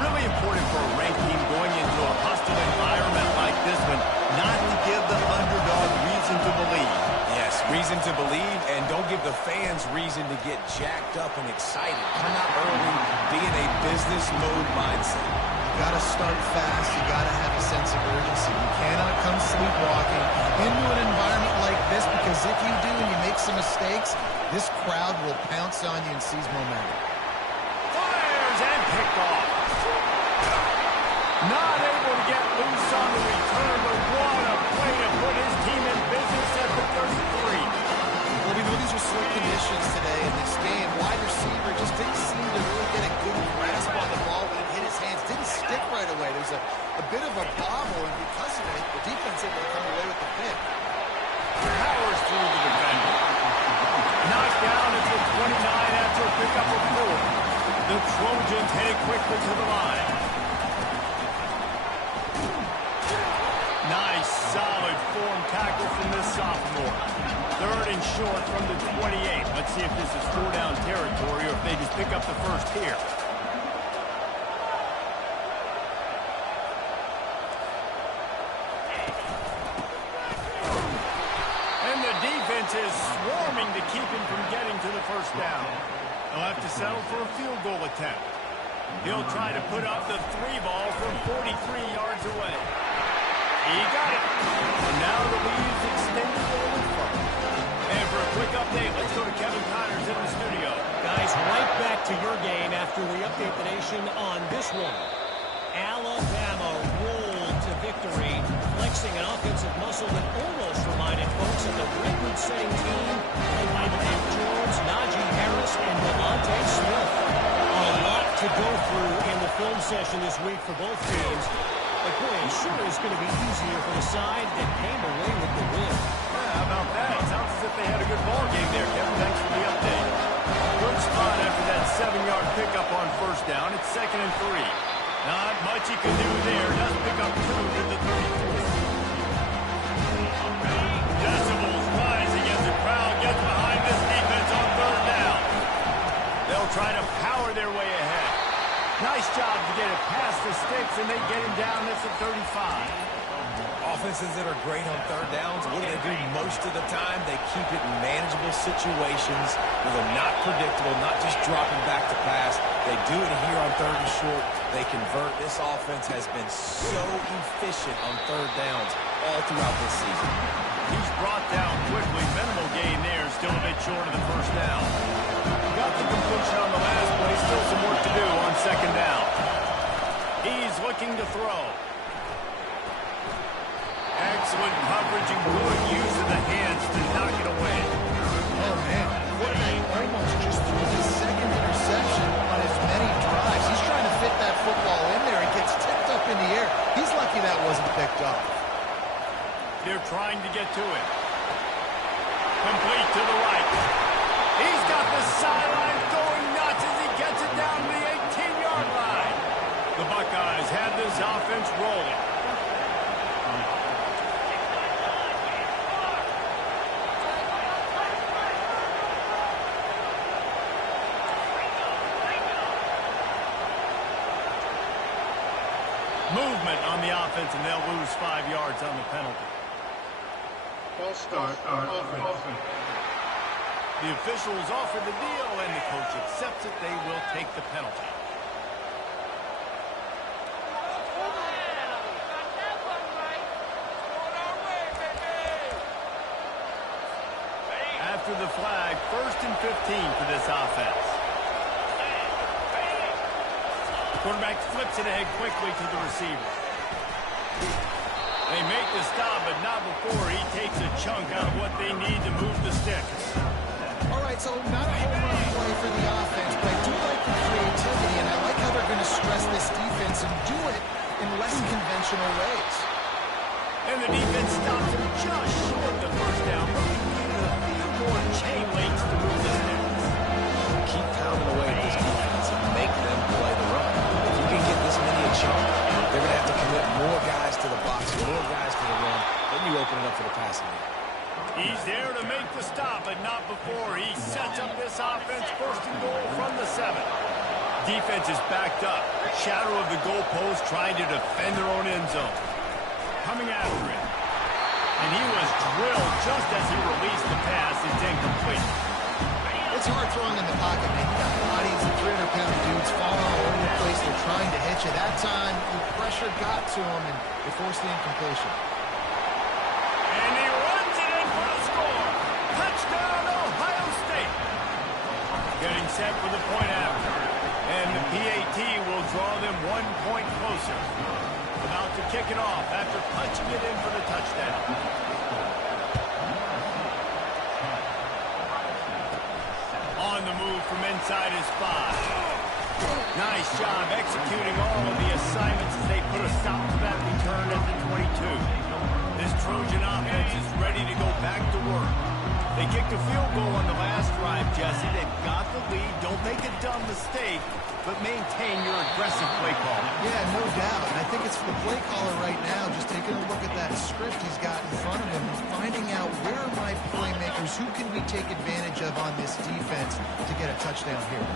Really important for a ranked team going into a hostile environment like this one not to give the underdog reason to believe. Yes, reason to believe, and don't give the fans reason to get jacked up and excited. Come out early, be in a business mode mindset. You got to start fast. You got to have a sense of urgency. You cannot come sleepwalking into an environment like this, because if you do and you make some mistakes, this crowd will pounce on you and seize momentum. Fires and picked off. Not able to get loose on the return, but what a play to put his team in business at the 33. Well, we know these are slow conditions today in this game. Wide receiver just didn't seem to really get a good grasp on the ball when it hit his hands. Didn't stick right away. There was a bit of a bobble, and because of it, the defense able to come away with the pick. Powers through the defender. Knocked down at the 29 after a pickup of 4. The Trojans headed quickly to the line. Nice, solid form tackle from this sophomore. 3rd and short from the 28. Let's see if this is 4-down territory or if they just pick up the first here. And the defense is swarming to keep him from getting to the first down. They'll have to settle for a field goal attempt. He'll try to put up the 3 ball from 43 yards away. He got it. And now the lead's extended a little further. And for a quick update, let's go to Kevin Connors in the studio. Guys, right back to your game after we update the nation on this one. Alabama rolled to victory, flexing an offensive muscle that almost reminded folks of the record-setting team led by Dave Jones, Najee Harris, and Devontae Smith. A lot to go through in the film session this week for both teams. But boy, it sure is going to be easier for the side that came away with the win. Yeah, how about that? Sounds as if they had a good ball game there, Kevin. Thanks for the update. Good spot after that 7-yard pickup on first down. It's 2nd and 3. Not much he can do there. Does pick up 2 to the 33. Decibels rising as the crowd gets behind this defense on 3rd down. They'll try to power their way ahead. Nice job to get it past the sticks, and they get him down. That's at 35. Offenses that are great on 3rd downs, what do they do most of the time? They keep it in manageable situations where they're not predictable, not just dropping back to pass. They do it here on 3rd and short. They convert. This offense has been so efficient on 3rd downs all throughout this season. He's brought down quickly. Minimal gain there. Still a bit short of the first down. Got the completion on the last play. Still some work to do on 2nd down. He's looking to throw. Excellent coverage and good use of the hands to knock it away. Oh, man. Quarterback almost just threw his 2nd interception on as many drives. He's trying to fit that football in there. It gets tipped up in the air. He's lucky that wasn't picked up. They're trying to get to it. Complete to the right. He's got the sideline going nuts as he gets it down to the 18-yard line. The Buckeyes have this offense rolling. Movement on the offense, and they'll lose 5 yards on the penalty. False start on offense. The officials offer the deal, and the coach accepts it. They will take the penalty. After the flag, 1st and 15 for this offense. Quarterback flips it ahead quickly to the receiver. They make the stop, but not before he takes a chunk out of what they need to move the sticks. All right, so not a home run play for the offense, but I do like the creativity, and I like how they're going to stress this defense and do it in less conventional ways. And the defense stops him just short of the first down, but we need a few more chain links to move the sticks. Keep pounding away at this defense and make them play the run. If you can get this many a chunk, they're going to have to commit more guys to the box, more guys to the run. Then you open it up for the passing game. He's there to make the stop, but not before he sets up this offense. First and goal from the 7. Defense is backed up. Shadow of the goalpost trying to defend their own end zone. Coming after it. And he was drilled just as he released the pass. It's incomplete. It's hard throwing in the pocket, man. You got bodies and 300-pound dudes falling all over the place. They're trying to hit you. That time, the pressure got to him, and they forced the incompletion. And he runs it in for the score. Touchdown, Ohio State. Getting set for the point after. And the PAT will draw them 1 point closer. About to kick it off after punching it in for the touchdown. On the move from inside his 5. Nice job executing all of the assignments as they put a stop to that return at the 22. This Trojan offense is ready to go back to work. They kicked a field goal on the last drive, Jesse. They've got the lead. Don't make a dumb mistake, but maintain your aggressive play call. Yeah, no doubt. And I think it's for the play caller right now, just taking a look at that script he's got in front of him and finding out where are my playmakers, who can we take advantage of on this defense to get a touchdown here.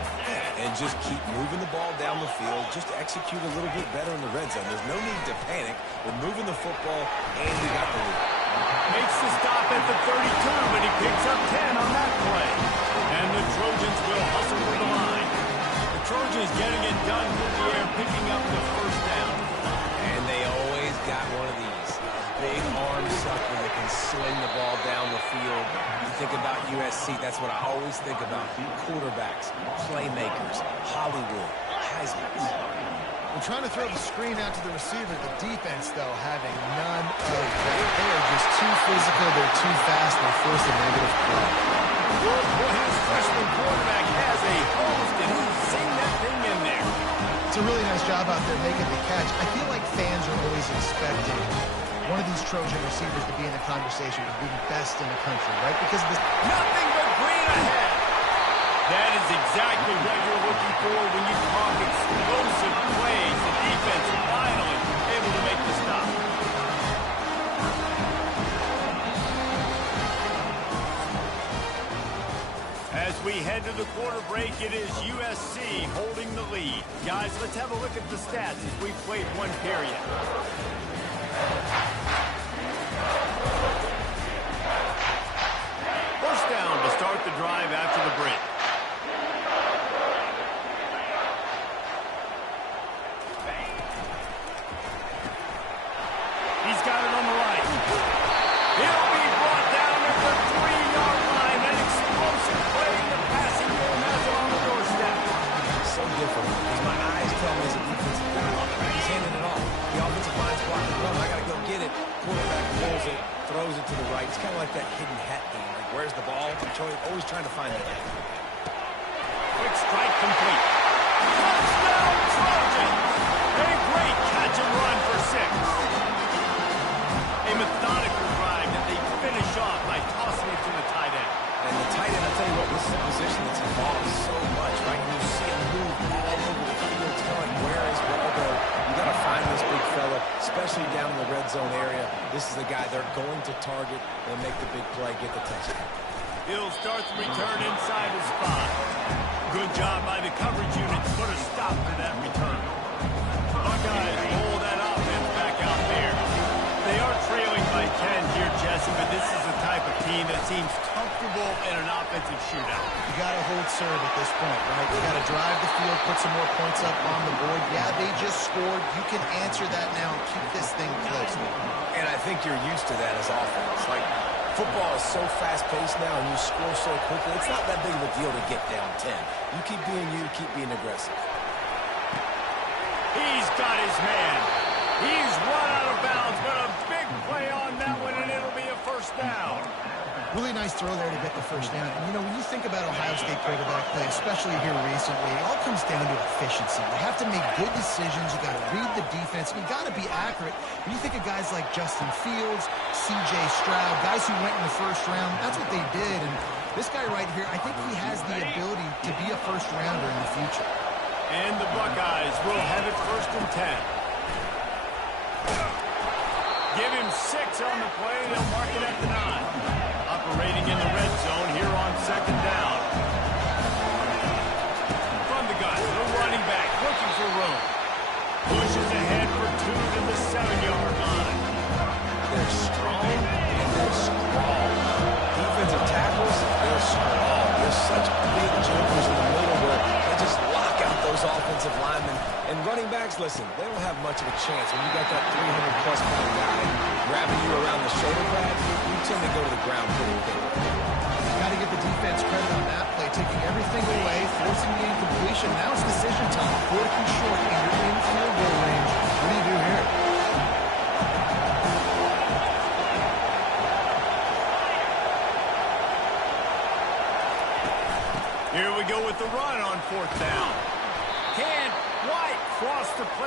And just keep moving the ball down the field. Just execute a little bit better in the red zone. There's no need to panic. We're moving the football, and we got the lead. Makes the stop at the 32, but he picks up 10 on that play. And the Trojans will hustle for the line. The Trojans getting it done through the air, picking up the first down. And they always got one of these. Big arm sucker that can sling the ball down the field. You think about USC, that's what I always think about. Quarterbacks, playmakers, Hollywood, Heisman. We're trying to throw the screen out to the receiver. The defense, though, having none of that. They are just too physical. They're too fast. They force a negative play. Boy, his freshman quarterback has a host, and he's seen that thing in there. It's a really nice job out there making the catch. I feel like fans are always expecting one of these Trojan receivers to be in the conversation of being best in the country, right? Because of this. Nothing but green ahead. That is exactly what you're looking for when you talk explosive plays. The defense finally able to make the stop. As we head to the quarter break, it is USC holding the lead. Guys, let's have a look at the stats as we played one period. First down to start the drive after the break. He's got it on the right. He'll be brought down at the 3-yard line. An explosive play in the passing game has it on the doorstep. So different because my eyes tell me as a defensive guy, he's handing it off. The offensive line's blocking the run. I got to go get it. Quarterback pulls it, throws it to the right. It's kind of like that hidden hat game. Like, where's the ball? Always trying to find it. Quick strike complete. Touchdown Trojans! A great catch and run for 6. A methodical drive that they finish off by tossing it to the tight end. And the tight end, I'll tell you what, this is a position that's evolved so much, right? You see him move all over the field. It's kind of like, where is Waldo? You got to find this big fella, especially down in the red zone area. This is the guy they're going to target and make the big play, get the touchdown. He'll start the return inside his spot. Good job by the coverage unit to put a stop to that return. Buckeyes roll that offense back out there. They are trailing by 10 here, Jesse, but this is the type of team that seems comfortable in an offensive shootout. You got to hold serve at this point, right? You got to drive the field, put some more points up on the board. Yeah, they just scored. You can answer that now and keep this thing close. And I think you're used to that as offense. Like, football is so fast-paced now, and you score so quickly. It's not that big of a deal to get down 10. You keep being aggressive. He's got his man. He's run out of bounds, but a big play on that one, and it'll be a first down. Really nice throw there to get the first down. And, you know, when you think about Ohio State quarterback play, especially here recently, it all comes down to efficiency. You have to make good decisions. You got to read the defense. You got to be accurate. When you think of guys like Justin Fields, C.J. Stroud, guys who went in the first round, that's what they did. And this guy right here, I think he has the ability to be a first rounder in the future. And the Buckeyes will have it first and 10. Give him 6 on the play. They'll mark it at the 9. operating in the red zone here on second down. From the gun, the running back looking for room. Pushes ahead for 2 to the 7-yard line. They're strong and they're strong. Defensive tackles, they're strong. They're such big jumpers in the middle where they just lock out those offensive linemen. And running backs, listen, they don't have much of a chance. When you got that 300-plus pound guy grabbing you around the shoulder pad, you tend to go to the ground pretty quickly. Got to give the defense credit on that play, taking everything away, forcing the incompletion. Now it's decision time. 4th and short, and you're in field goal range. What do you do here? Here we go with the run on 4th down. Can White cross the play.